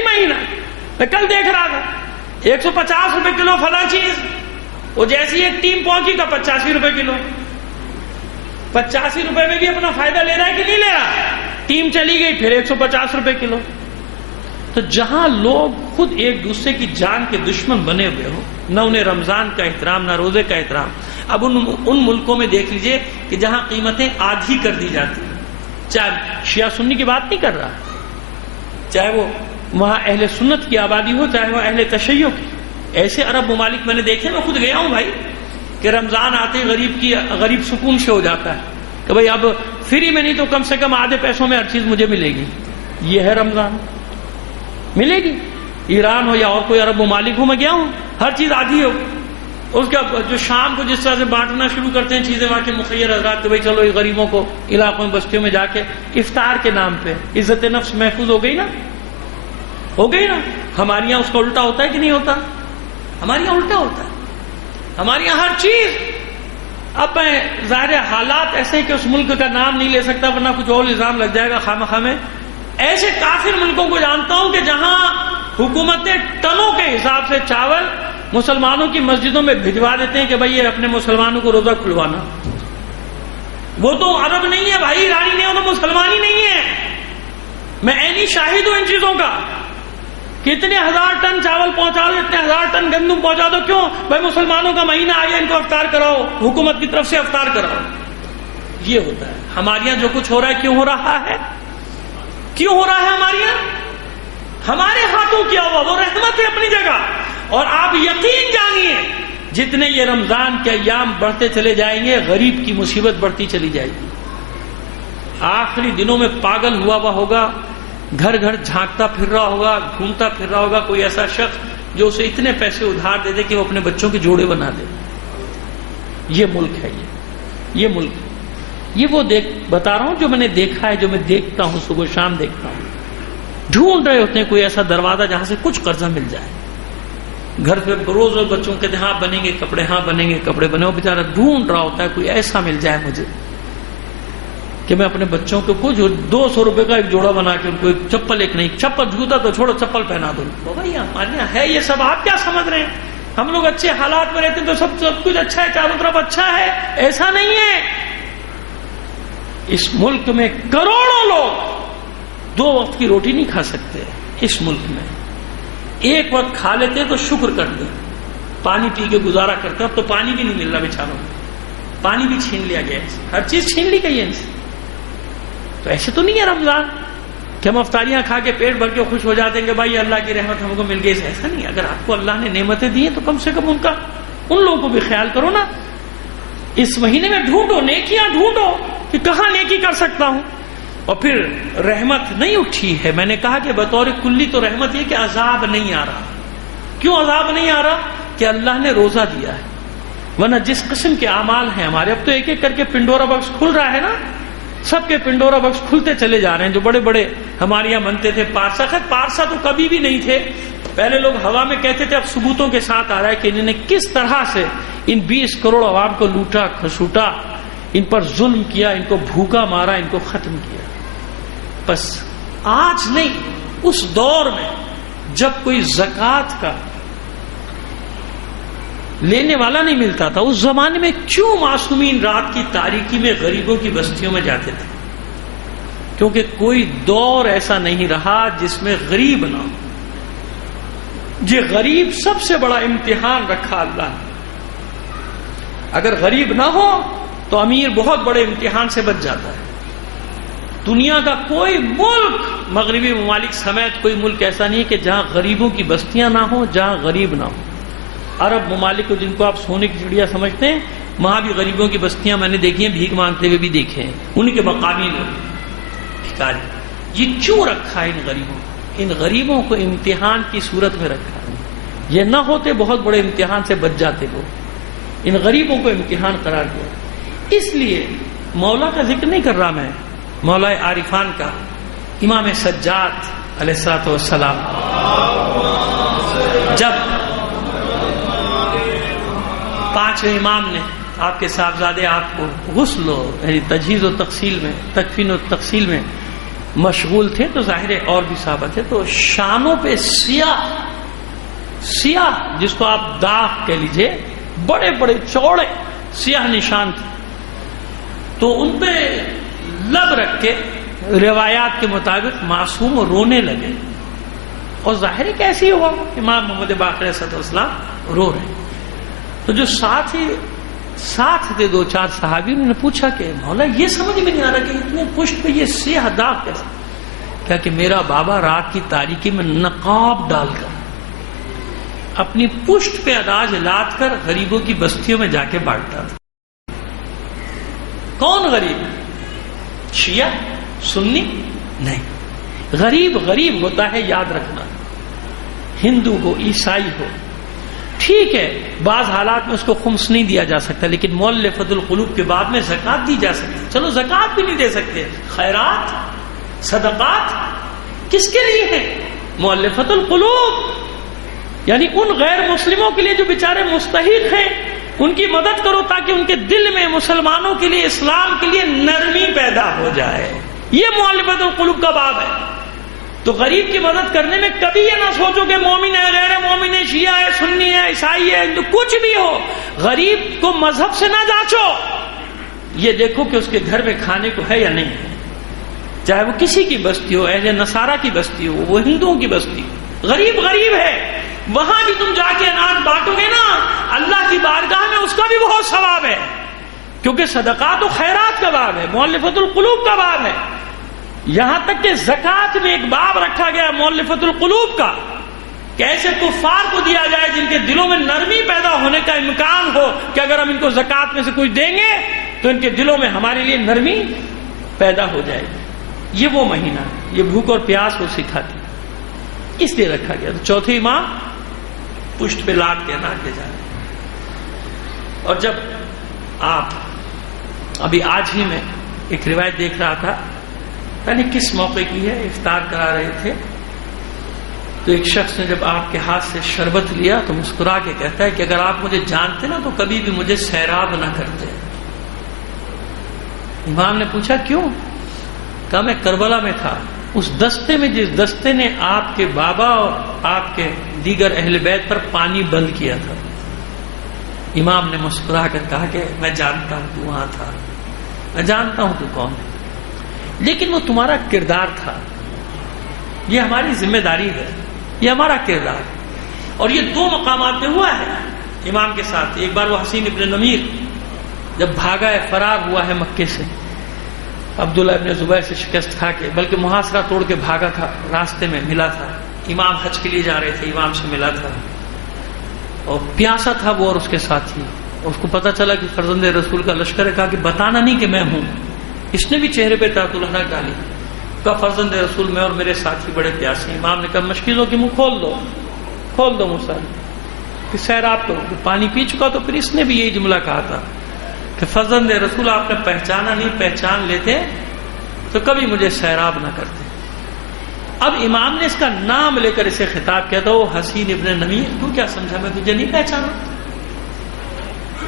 مہینہ. میں کل دیکھ رہا تھا 150 روپے کلو فلاں چیز, وہ جیسی ایک ٹیم پہنچی تو 85 روپے کلو. 85 روپے میں بھی اپنا فائدہ لے رہا ہے کہ نہیں لے رہا؟ ٹیم چلی گئی پھر 150 روپے کلو. تو جہاں لوگ خود ایک دوسرے کی جان کے دشمن بنے ہوئے ہو, نہ انہیں رمضان کا احترام نہ روزے کا احترام. اب ان ملکوں میں دیکھ لیجئے کہ جہاں قیمتیں آدھی کر دی جاتی ہیں, چاہے شیعہ سنی کی بات نہیں کر رہا, چاہے وہ وہاں اہل سنت کی آبادی ہو چاہے وہ اہل تشیع کی. ایسے عرب ممالک میں نے دیکھے, میں خود گیا ہوں بھائی, کہ رمضان آتے غریب سکون سے ہو جاتا ہے کہ بھائی اب فری میں نہیں تو کم سے کم آدھے پیسوں میں ہر چیز مجھے ملے گی. یہ ہے رمضان, ملے گی. ایران ہو یا اور کوئی عرب ممالک ہو, میں گیا ہوں, ہر چیز آدھی ہو. اس کا جو شام کو جس طرح سے بانٹنا شروع کرتے ہیں چیزیں وہاں کے مخیر حضرات کہ بھائی چلو یہ غریبوں کو علاقوں میں بستیوں میں جا کے افطار کے نام پہ عزت نفس محفوظ ہو گئی نا, ہو گئی نا. ہمارے یہاں اس کا الٹا ہوتا ہے کہ نہیں ہوتا؟ ہمارے یہاں الٹا ہوتا ہے. ہمارے یہاں ہر چیز. اب میں ظاہر حالات ایسے کہ اس ملک کا نام نہیں لے سکتا ورنہ کچھ اور الزام لگ جائے گا خامخواہ میں. ایسے کافر ملکوں کو جانتا ہوں کہ جہاں حکومتیں ٹنوں کے حساب سے چاول مسلمانوں کی مسجدوں میں بھجوا دیتے ہیں کہ بھائی یہ اپنے مسلمانوں کو روزہ کھلوانا. وہ تو عرب نہیں ہے بھائی, ایرانی نہیں, وہ تو مسلمان ہی نہیں ہے. میں عینی شاہد ہوں ان چیزوں کا. کتنے 1000 ٹن چاول پہنچا دو, اتنے 1000 ٹن گندم پہنچا دو. کیوں بھائی مسلمانوں کا مہینہ آ گیا, ان کو افطار کراؤ, حکومت کی طرف سے افطار کراؤ. یہ ہوتا ہے ہمارے یہاں جو کچھ ہو رہا ہے. کیوں ہو رہا ہے؟ کیوں ہو رہا ہے ہمارے یہاں؟ ہمارے ہاتھوں کیا ہوا, وہ رحمت ہے اپنی جگہ. اور آپ یقین جانیے جتنے یہ رمضان کے ایام بڑھتے چلے جائیں گے غریب کی مصیبت بڑھتی چلی جائے گی. آخری دنوں میں پاگل ہوا ہوگا, گھر گھر جھانکتا پھر رہا ہوگا, گھومتا پھر رہا ہوگا کوئی ایسا شخص جو اسے اتنے پیسے ادھار دے دے کہ وہ اپنے بچوں کے جوڑے بنا دے. یہ ملک ہے, یہ ملک. یہ وہ بتا رہا ہوں جو میں نے دیکھا ہے, جو میں دیکھتا ہوں, صبح شام دیکھتا ہوں. ڈھونڈ رہے ہوتے ہیں کوئی ایسا دروازہ جہاں سے کچھ قرضہ مل جائے. گھر پہ روز روز بچوں کے ہاں بنیں گے کپڑے, ہاں بنیں گے کپڑے بنے. وہ بیچارہ ڈھونڈ رہا ہوتا ہے کوئی ایسا مل جائے مجھے کہ میں اپنے بچوں کو کچھ 200 روپے کا ایک جوڑا بنا کے ان کو ایک چپل, ایک نہیں چپل, جوتا تو چھوڑو چپل پہنا دوں. بھائی ہمارے یہاں ہے یہ سب, آپ کیا سمجھ رہے ہیں؟ ہم لوگ اچھے حالات میں رہتے ہیں تو سب کچھ اچھا ہے, چاروں طرف اچھا ہے. ایسا نہیں ہے. اس ملک میں کروڑوں لوگ 2 وقت کی روٹی نہیں کھا سکتے. اس ملک میں ایک وقت کھا لیتے تو شکر کرتے, پانی پی کے گزارا کرتے. اب تو پانی بھی نہیں مل رہا بیچاروں کو, پانی بھی چھین لیا گیا, ہر چیز چھین لی گئی ہے ان سے. تو ایسے تو نہیں ہے رمضان کہ ہم افطاریاں کھا کے پیٹ بھر کے خوش ہو جاتے ہیں کہ بھائی اللہ کی رحمت ہم کو مل گئی. ایسا نہیں. اگر آپ کو اللہ نے نعمتیں دی ہیں تو کم سے کم ان لوگوں کو بھی خیال کرو نا. اس مہینے میں ڈھونڈو، نیکیاں ڈھونڈو کہ کہاں نیکی کر سکتا ہوں. اور پھر رحمت نہیں اٹھی ہے. میں نے کہا کہ بطور کلی تو رحمت یہ کہ عذاب نہیں آ رہا. کیوں عذاب نہیں آ رہا؟ کہ اللہ نے روزہ دیا ہے. ورنہ جس قسم کے اعمال ہیں ہمارے، اب تو ایک ایک کر کے پنڈورا باکس کھل رہا ہے نا، سب کے پنڈورا باکس کھلتے چلے جا رہے ہیں. جو بڑے بڑے ہمارے یہاں بنتے تھے پارسا، خیر پارسا تو کبھی بھی نہیں تھے. پہلے لوگ ہوا میں کہتے تھے، اب ثبوتوں کے ساتھ آ رہا ہے کہ انہوں نے کس طرح سے ان 20 کروڑ عوام کو لوٹا کھسوٹا، ان پر ظلم کیا، ان کو بھوکا مارا، ان کو ختم کیا. بس آج نہیں، اس دور میں جب کوئی زکوٰۃ کا لینے والا نہیں ملتا تھا، اس زمانے میں کیوں معصومین رات کی تاریکی میں غریبوں کی بستیوں میں جاتے تھے؟ کیونکہ کوئی دور ایسا نہیں رہا جس میں غریب نہ ہو. یہ غریب سب سے بڑا امتحان رکھا اللہ نے. اگر غریب نہ ہو تو امیر بہت بڑے امتحان سے بچ جاتا ہے. دنیا کا کوئی ملک، مغربی ممالک سمیت کوئی ملک ایسا نہیں ہے کہ جہاں غریبوں کی بستیاں نہ ہوں، جہاں غریب نہ ہوں. عرب ممالک کو جن کو آپ سونے کی چڑیا سمجھتے ہیں، وہاں بھی غریبوں کی بستیاں میں نے دیکھی ہیں، بھیک مانگتے ہوئے بھی دیکھے ہیں. انہیں کے مقامی لوگ بھکاری. یہ کیوں رکھا ہے ان غریبوں کو؟ ان غریبوں کو امتحان کی صورت میں رکھا ہے. یہ نہ ہوتے بہت بڑے امتحان سے بچ جاتے لوگ. ان غریبوں کو امتحان قرار دیا. اس لیے مولا کا ذکر نہیں کر رہا میں، مولا عارفان کا، امام سجاد علیہ الصلوۃ والسلام. جب 5ویں امام نے آپ کے صاحبزادے آپ کو غسل و یعنی تجہیز و تغسیل میں، تکفین و تغسیل میں مشغول تھے، تو ظاہر ہے اور بھی صحابہ تھے، تو شانوں پہ سیاہ جس کو آپ داغ کہہ لیجئے، بڑے بڑے چوڑے سیاہ نشان تھے. تو ان پہ لب رکھ کے روایات کے مطابق معصوم رونے لگے. اور ظاہر ہے کیسی ہوا، امام محمد باقر علیہ السلام رو رہے. تو جو ساتھ تھے 2-4 صحابی، انہوں نے پوچھا کہ مولا یہ سمجھ میں نہیں آ رہا کہ اتنے پشت پہ یہ سیاہ داغ کیسے؟ کیا کہ میرا بابا رات کی تاریکی میں نقاب ڈال کر اپنی پشت پہ اناج لاد کر غریبوں کی بستیوں میں جا کے بانٹتا تھا. کون غریب؟ شیعہ سنی نہیں. غریب غریب ہوتا ہے، یاد رکھنا. ہندو ہو، عیسائی ہو، ٹھیک ہے بعض حالات میں اس کو خمس نہیں دیا جا سکتا، لیکن مؤلفۃ القلوب کے بعد میں زکوٰۃ دی جا سکتی. چلو زکوٰۃ بھی نہیں دے سکتے، خیرات صدقات کس کے لیے ہیں؟ مؤلفۃ القلوب، یعنی ان غیر مسلموں کے لیے جو بیچارے مستحق ہیں، ان کی مدد کرو تاکہ ان کے دل میں مسلمانوں کے لیے، اسلام کے لیے نرمی پیدا ہو جائے. یہ مؤلفۃ القلوب کا باب ہے. تو غریب کی مدد کرنے میں کبھی یہ نہ سوچو کہ مومن ہے، غیر مومن ہے، شیعہ ہے، سنی ہے، عیسائی ہے، کچھ بھی ہو، غریب کو مذہب سے نہ جانچو. یہ دیکھو کہ اس کے گھر میں کھانے کو ہے یا نہیں ہے. چاہے وہ کسی کی بستی ہو، اہل نصارہ کی بستی ہو، وہ ہندوؤں کی بستی ہو، غریب غریب ہے. وہاں بھی تم جا کے اناج بانٹو گے نا، اللہ کی بارگاہ میں اس کا بھی بہت ثواب ہے. کیونکہ صدقات و خیرات کا باب ہے، مؤلفۃ القلوب کا باب ہے. یہاں تک کہ زکوٰۃ میں ایک باب رکھا گیا مؤلفۃ القلوب کا، کہ ایسے کفار کو دیا جائے جن کے دلوں میں نرمی پیدا ہونے کا امکان ہو کہ اگر ہم ان کو زکوٰۃ میں سے کچھ دیں گے تو ان کے دلوں میں ہمارے لیے نرمی پیدا ہو جائے گی. یہ وہ مہینہ، یہ بھوک اور پیاس کو سکھاتی، اس لیے رکھا گیا. تو چوتھے امام پشت پہ لاد کے اناج لے جا رہے. اور جب آپ ابھی آج ہی میں ایک روایت دیکھ رہا تھا، یعنی کس موقع کی ہے، افطار کرا رہے تھے، تو ایک شخص نے جب آپ کے ہاتھ سے شربت لیا تو مسکرا کے کہتا ہے کہ اگر آپ مجھے جانتے نا تو کبھی بھی مجھے سیراب نہ کرتے. امام نے پوچھا کیوں؟ کہا میں کربلا میں تھا، اس دستے میں جس دستے نے آپ کے بابا اور آپ کے دیگر اہل بیت پر پانی بند کیا تھا. امام نے مسکرا کر کہا کہ میں جانتا ہوں تو وہاں تھا، میں جانتا ہوں تو کون ہے، لیکن وہ تمہارا کردار تھا. یہ ہماری ذمہ داری ہے، یہ ہمارا کردار. اور یہ 2 مقامات پہ ہوا ہے امام کے ساتھ. ایک بار وہ حسین ابن نمیر جب بھاگا ہے، فرار ہوا ہے مکے سے، عبداللہ ابن زبیر سے شکست کھا کے، بلکہ محاصرہ توڑ کے بھاگا تھا، راستے میں ملا تھا. امام حج کے لیے جا رہے تھے، امام سے ملا تھا اور پیاسا تھا وہ اور اس کے ساتھی. اس کو پتا چلا کہ فرزند رسول کا لشکر ہے، کہا کہ بتانا نہیں کہ میں ہوں. اس نے بھی چہرے پہ تاۃ الحنک ڈالی. کہا فرزند رسول میں اور میرے ساتھی بڑے پیاسے ہیں. امام نے کہا مشکیزوں کی منہ کھول دو منہ سارے کہ سیراب کرو. پانی پی چکا تو پھر اس نے بھی یہی جملہ کہا تھا کہ فرزند رسول آپ نے پہچانا نہیں، پہچان لیتے تو کبھی مجھے سیراب نہ کرتے. اب امام نے اس کا نام لے کر اسے خطاب کیا تھا، وہ حسین ابن نمیر، تو کیا سمجھا میں تجھے نہیں پہچانا؟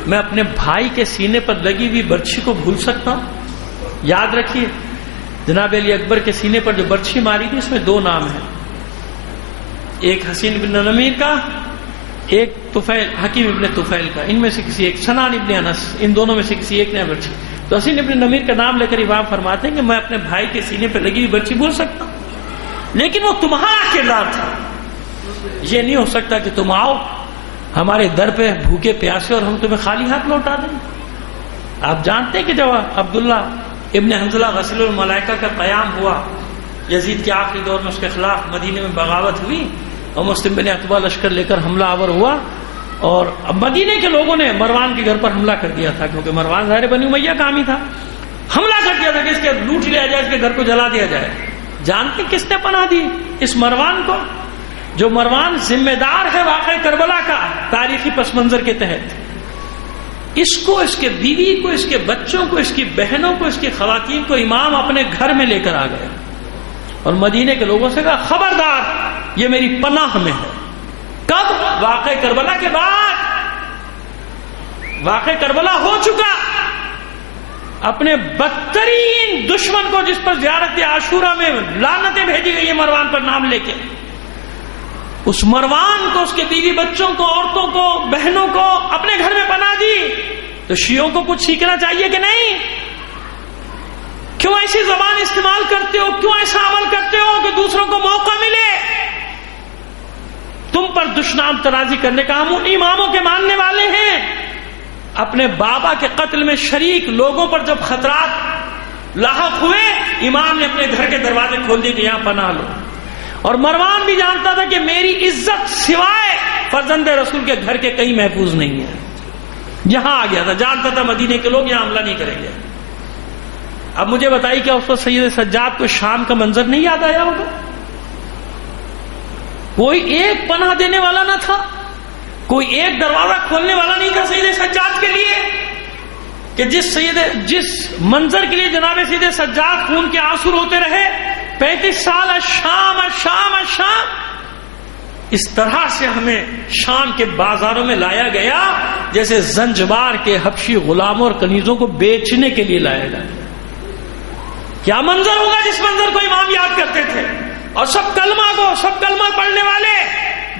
میں اپنے بھائی کے سینے پر لگی ہوئی برچھی کو بھول سکتا ہوں؟ یاد رکھیے جناب علی اکبر کے سینے پر جو برچھی ماری تھی اس میں دو نام ہیں، ایک حسین ابن نمیر کا، ایک طفیل حکیم ابن طفیل کا. ان میں سے کسی ایک، سنان ابن انس، ان دونوں میں سے کسی ایک نے برچھی. تو حسین ابن نمیر کا نام لے کر امام فرماتے ہیں کہ میں اپنے بھائی کے سینے پر لگی ہوئی برچھی بھول سکتا ہوں، لیکن وہ تمہارا کردار تھا. یہ نہیں ہو سکتا کہ تم آؤ ہمارے در پہ بھوکے پیاسے اور ہم تمہیں خالی ہاتھ لوٹا دیں. آپ جانتے ہیں کہ جب عبداللہ ابن حنظلہ غسیل الملائکہ کا قیام ہوا، یزید کے آخری دور میں اس کے خلاف مدینے میں بغاوت ہوئی اور مسلم بن عقبہ لشکر لے کر حملہ آور ہوا، اور مدینے کے لوگوں نے مروان کے گھر پر حملہ کر دیا تھا، کیونکہ مروان ظاہر بنی امیہ کا حامی تھا. حملہ کر دیا تھا کہ اس کے لوٹ لیا جائے، اس کے گھر کو جلا دیا جائے. جانتے کس نے پناہ دی اس مروان کو؟ جو مروان ذمہ دار ہے واقعہ کربلا کا تاریخی پس منظر کے تحت. اس کو، اس کے بیوی کو، اس کے بچوں کو، اس کی بہنوں کو، اس کی خواتین کو امام اپنے گھر میں لے کر آ گئے اور مدینے کے لوگوں سے کہا خبردار یہ میری پناہ میں ہے. کب؟ واقعہ کربلا کے بعد. واقعہ کربلا ہو چکا، اپنے بدترین دشمن کو جس پر زیارت عاشورہ میں لعنتیں بھیجی گئی ہیں مروان پر نام لے کے، اس مروان کو، اس کے بیوی بچوں کو، عورتوں کو، بہنوں کو اپنے گھر میں پناہ دی. تو شیعوں کو کچھ سیکھنا چاہیے کہ نہیں؟ کیوں ایسی زبان استعمال کرتے ہو؟ کیوں ایسا عمل کرتے ہو کہ دوسروں کو موقع ملے تم پر دشنام ترازی کرنے کا؟ ہم ان اماموں کے ماننے والے ہیں. اپنے بابا کے قتل میں شریک لوگوں پر جب خطرات لاحق ہوئے، امام نے اپنے گھر کے دروازے کھول دیے کہ یہاں پناہ لو. اور مروان بھی جانتا تھا کہ میری عزت سوائے فرزند رسول کے گھر کے کہیں محفوظ نہیں ہے. یہاں آ گیا تھا، جانتا تھا مدینے کے لوگ یہاں حملہ نہیں کریں گے. اب مجھے بتائیے کیا اس وقت سید سجاد کو شام کا منظر نہیں یاد آیا ہوگا؟ کوئی ایک پناہ دینے والا نہ تھا، کوئی ایک دروازہ کھولنے والا نہیں تھا سید سجاد کے لیے، کہ جس منظر کے لیے جناب سید سجاد خون کے آنسو روتے رہے 35 سال. شام شام شام، اس طرح سے ہمیں شام کے بازاروں میں لایا گیا جیسے زنجبار کے حبشی غلاموں اور کنیزوں کو بیچنے کے لیے لایا گیا. کیا منظر ہوگا جس منظر کو امام یاد کرتے تھے. اور سب کلمہ پڑھنے والے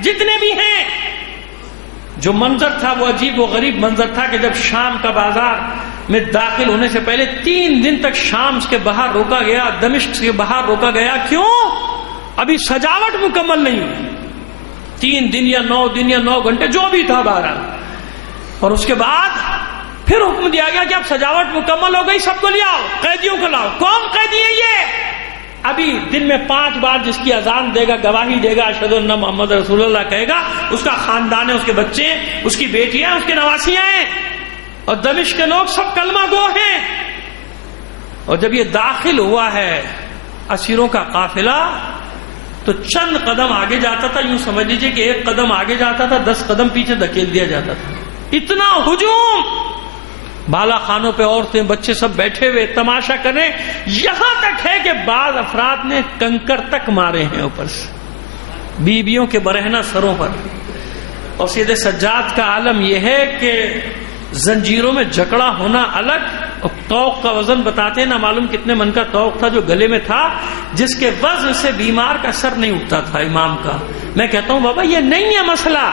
جتنے بھی ہیں، جو منظر تھا وہ عجیب و غریب منظر تھا کہ جب شام کا بازار میں داخل ہونے سے پہلے 3 دن تک شام کے باہر روکا گیا، دمشق کے باہر روکا گیا. کیوں؟ ابھی سجاوٹ مکمل نہیں ہوئی. 3 دن یا 9 دن یا 9 گھنٹے جو بھی تھا بہرحال. اور اس کے بعد پھر حکم دیا گیا کہ اب سجاوٹ مکمل ہو گئی، سب کو لے آؤ، قیدیوں کو لاؤ. کون قیدی ہے یہ؟ ابھی دن میں 5 بار جس کی اذان دے گا، گواہی دے گا، اشہد ان محمد رسول اللہ کہے گا، اس کا خاندان ہے، اس کے بچے ہیں، اس کی بیٹیاں ہیں، اس کے نواسیاں ہیں، اور دمشق کے لوگ سب کلمہ گو ہیں. اور جب یہ داخل ہوا ہے اسیروں کا قافلہ تو چند قدم آگے جاتا تھا، یوں سمجھ لیجئے کہ 1 قدم آگے جاتا تھا، 10 قدم پیچھے دھکیل دیا جاتا تھا. اتنا ہجوم، بالا خانوں پہ عورتیں بچے سب بیٹھے ہوئے تماشا کریں. یہاں تک ہے کہ بعض افراد نے کنکر تک مارے ہیں اوپر سے بیویوں کے برہنہ سروں پر. اور سید سجاد کا عالم یہ ہے کہ زنجیروں میں جکڑا ہونا الگ، اور توق کا وزن بتاتے ہیں، نہ معلوم کتنے من کا توق تھا جو گلے میں تھا، جس کے وزن سے بیمار کا سر نہیں اٹھتا تھا امام کا. میں کہتا ہوں بابا یہ نہیں ہے مسئلہ،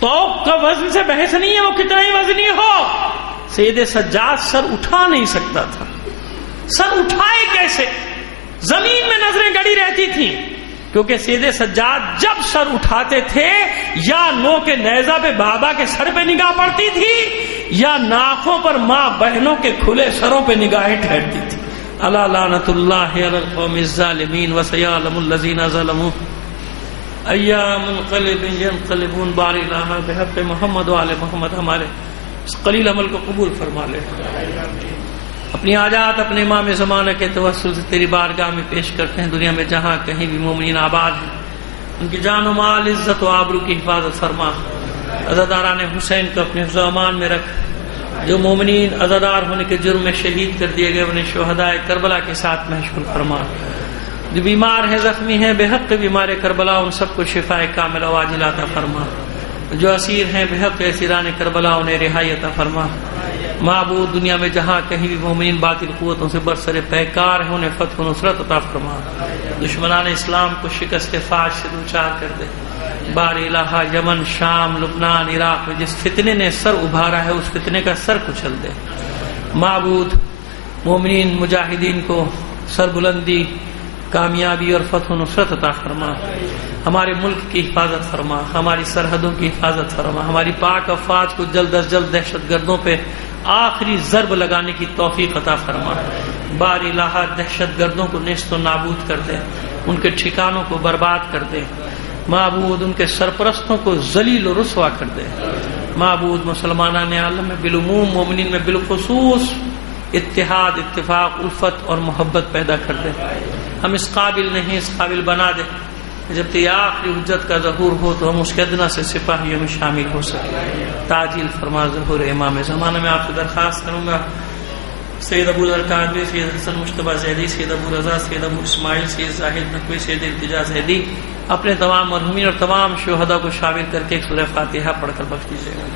توق کا وزن سے بحث نہیں ہے، وہ کتنا ہی وزنی ہو. سید سجاد سر اٹھا نہیں سکتا تھا. سر اٹھائے کیسے؟ زمین میں نظریں گڑی رہتی تھیں، کیونکہ سید سجاد جب سر اٹھاتے تھے یا نو کے نیزہ پہ بابا کے سر پہ نگاہ پڑتی تھی یا ناخوں پر ماں بہنوں کے کھلے سروں پہ نگاہیں ٹھہرتی تھی. الا لعنت اللہ علی القوم الظالمین وسیعلم الذین ظلموا ایام منقلب ینقلبون. بارک اللہم بحق محمد و آل محمد. ہمارے اس قلیل عمل کو قبول فرما لے. اپنی آجات اپنے امام زمانہ کے توسل سے تیری بارگاہ میں پیش کرتے ہیں. دنیا میں جہاں کہیں بھی مومنین آباد ہیں ان کی جان و مال عزت و آبرو کی حفاظت فرما. عزاداران حسین کو اپنے حفظ و امان میں رکھ. جو مومنین عزادار ہونے کے جرم میں شہید کر دیے گئے انہیں شہدائے کربلا کے ساتھ محشور فرما. جو بیمار ہیں زخمی ہیں بے حق بیمار کربلا ان سب کو شفائے کاملہ واجلہ عطا فرما. جو اسیر ہیں بے حق اسیران کربلا انہیں رہائی عطا فرما. معبود دنیا میں جہاں کہیں بھی مومنین باطل قوتوں سے برسر پیکار ہیں انہیں فتح و نصرت عطا فرما. دشمنان اسلام کو شکست فاش سے دوچار کر دے. بار الہ یمن شام لبنان عراق میں جس فتنے نے سر ابھارا ہے اس فتنے کا سر کچل دے. معبود مومنین مجاہدین کو سر بلندی کامیابی اور فتح و نصرت عطا فرما. ہمارے ملک کی حفاظت فرما. ہماری سرحدوں کی حفاظت فرما. ہماری پاک افواج کو جلد از جلد دہشت گردوں پہ آخری ضرب لگانے کی توفیق عطا فرما. بار الہ دہشت گردوں کو نیست و نابود کر دے. ان کے ٹھکانوں کو برباد کر دے. معبود ان کے سرپرستوں کو ذلیل و رسوا کر دے. معبود مسلمانان عالم میں بالعموم مومنین میں بالخصوص اتحاد اتفاق الفت اور محبت پیدا کر دے. ہم اس قابل نہیں اس قابل بنا دے جب تک آخری حجت کا ظہور ہو تو ہم اس کے ادنا سے سپاہیوں میں شامل ہو سکیں. تعجیل فرما ظہور امام زمانہ. میں آپ سے درخواست کروں گا سید ابو ذر کاظمی سید حسن مشتبہ زیدی سید ابو رضا سید ابو اسماعیل سید زاہد نقوی سید التجا زیدی اپنے تمام مرحومین اور تمام شہداء کو شامل کر کے ایک سورہ فاتحہ پڑھ کر بخش دیجیے گا.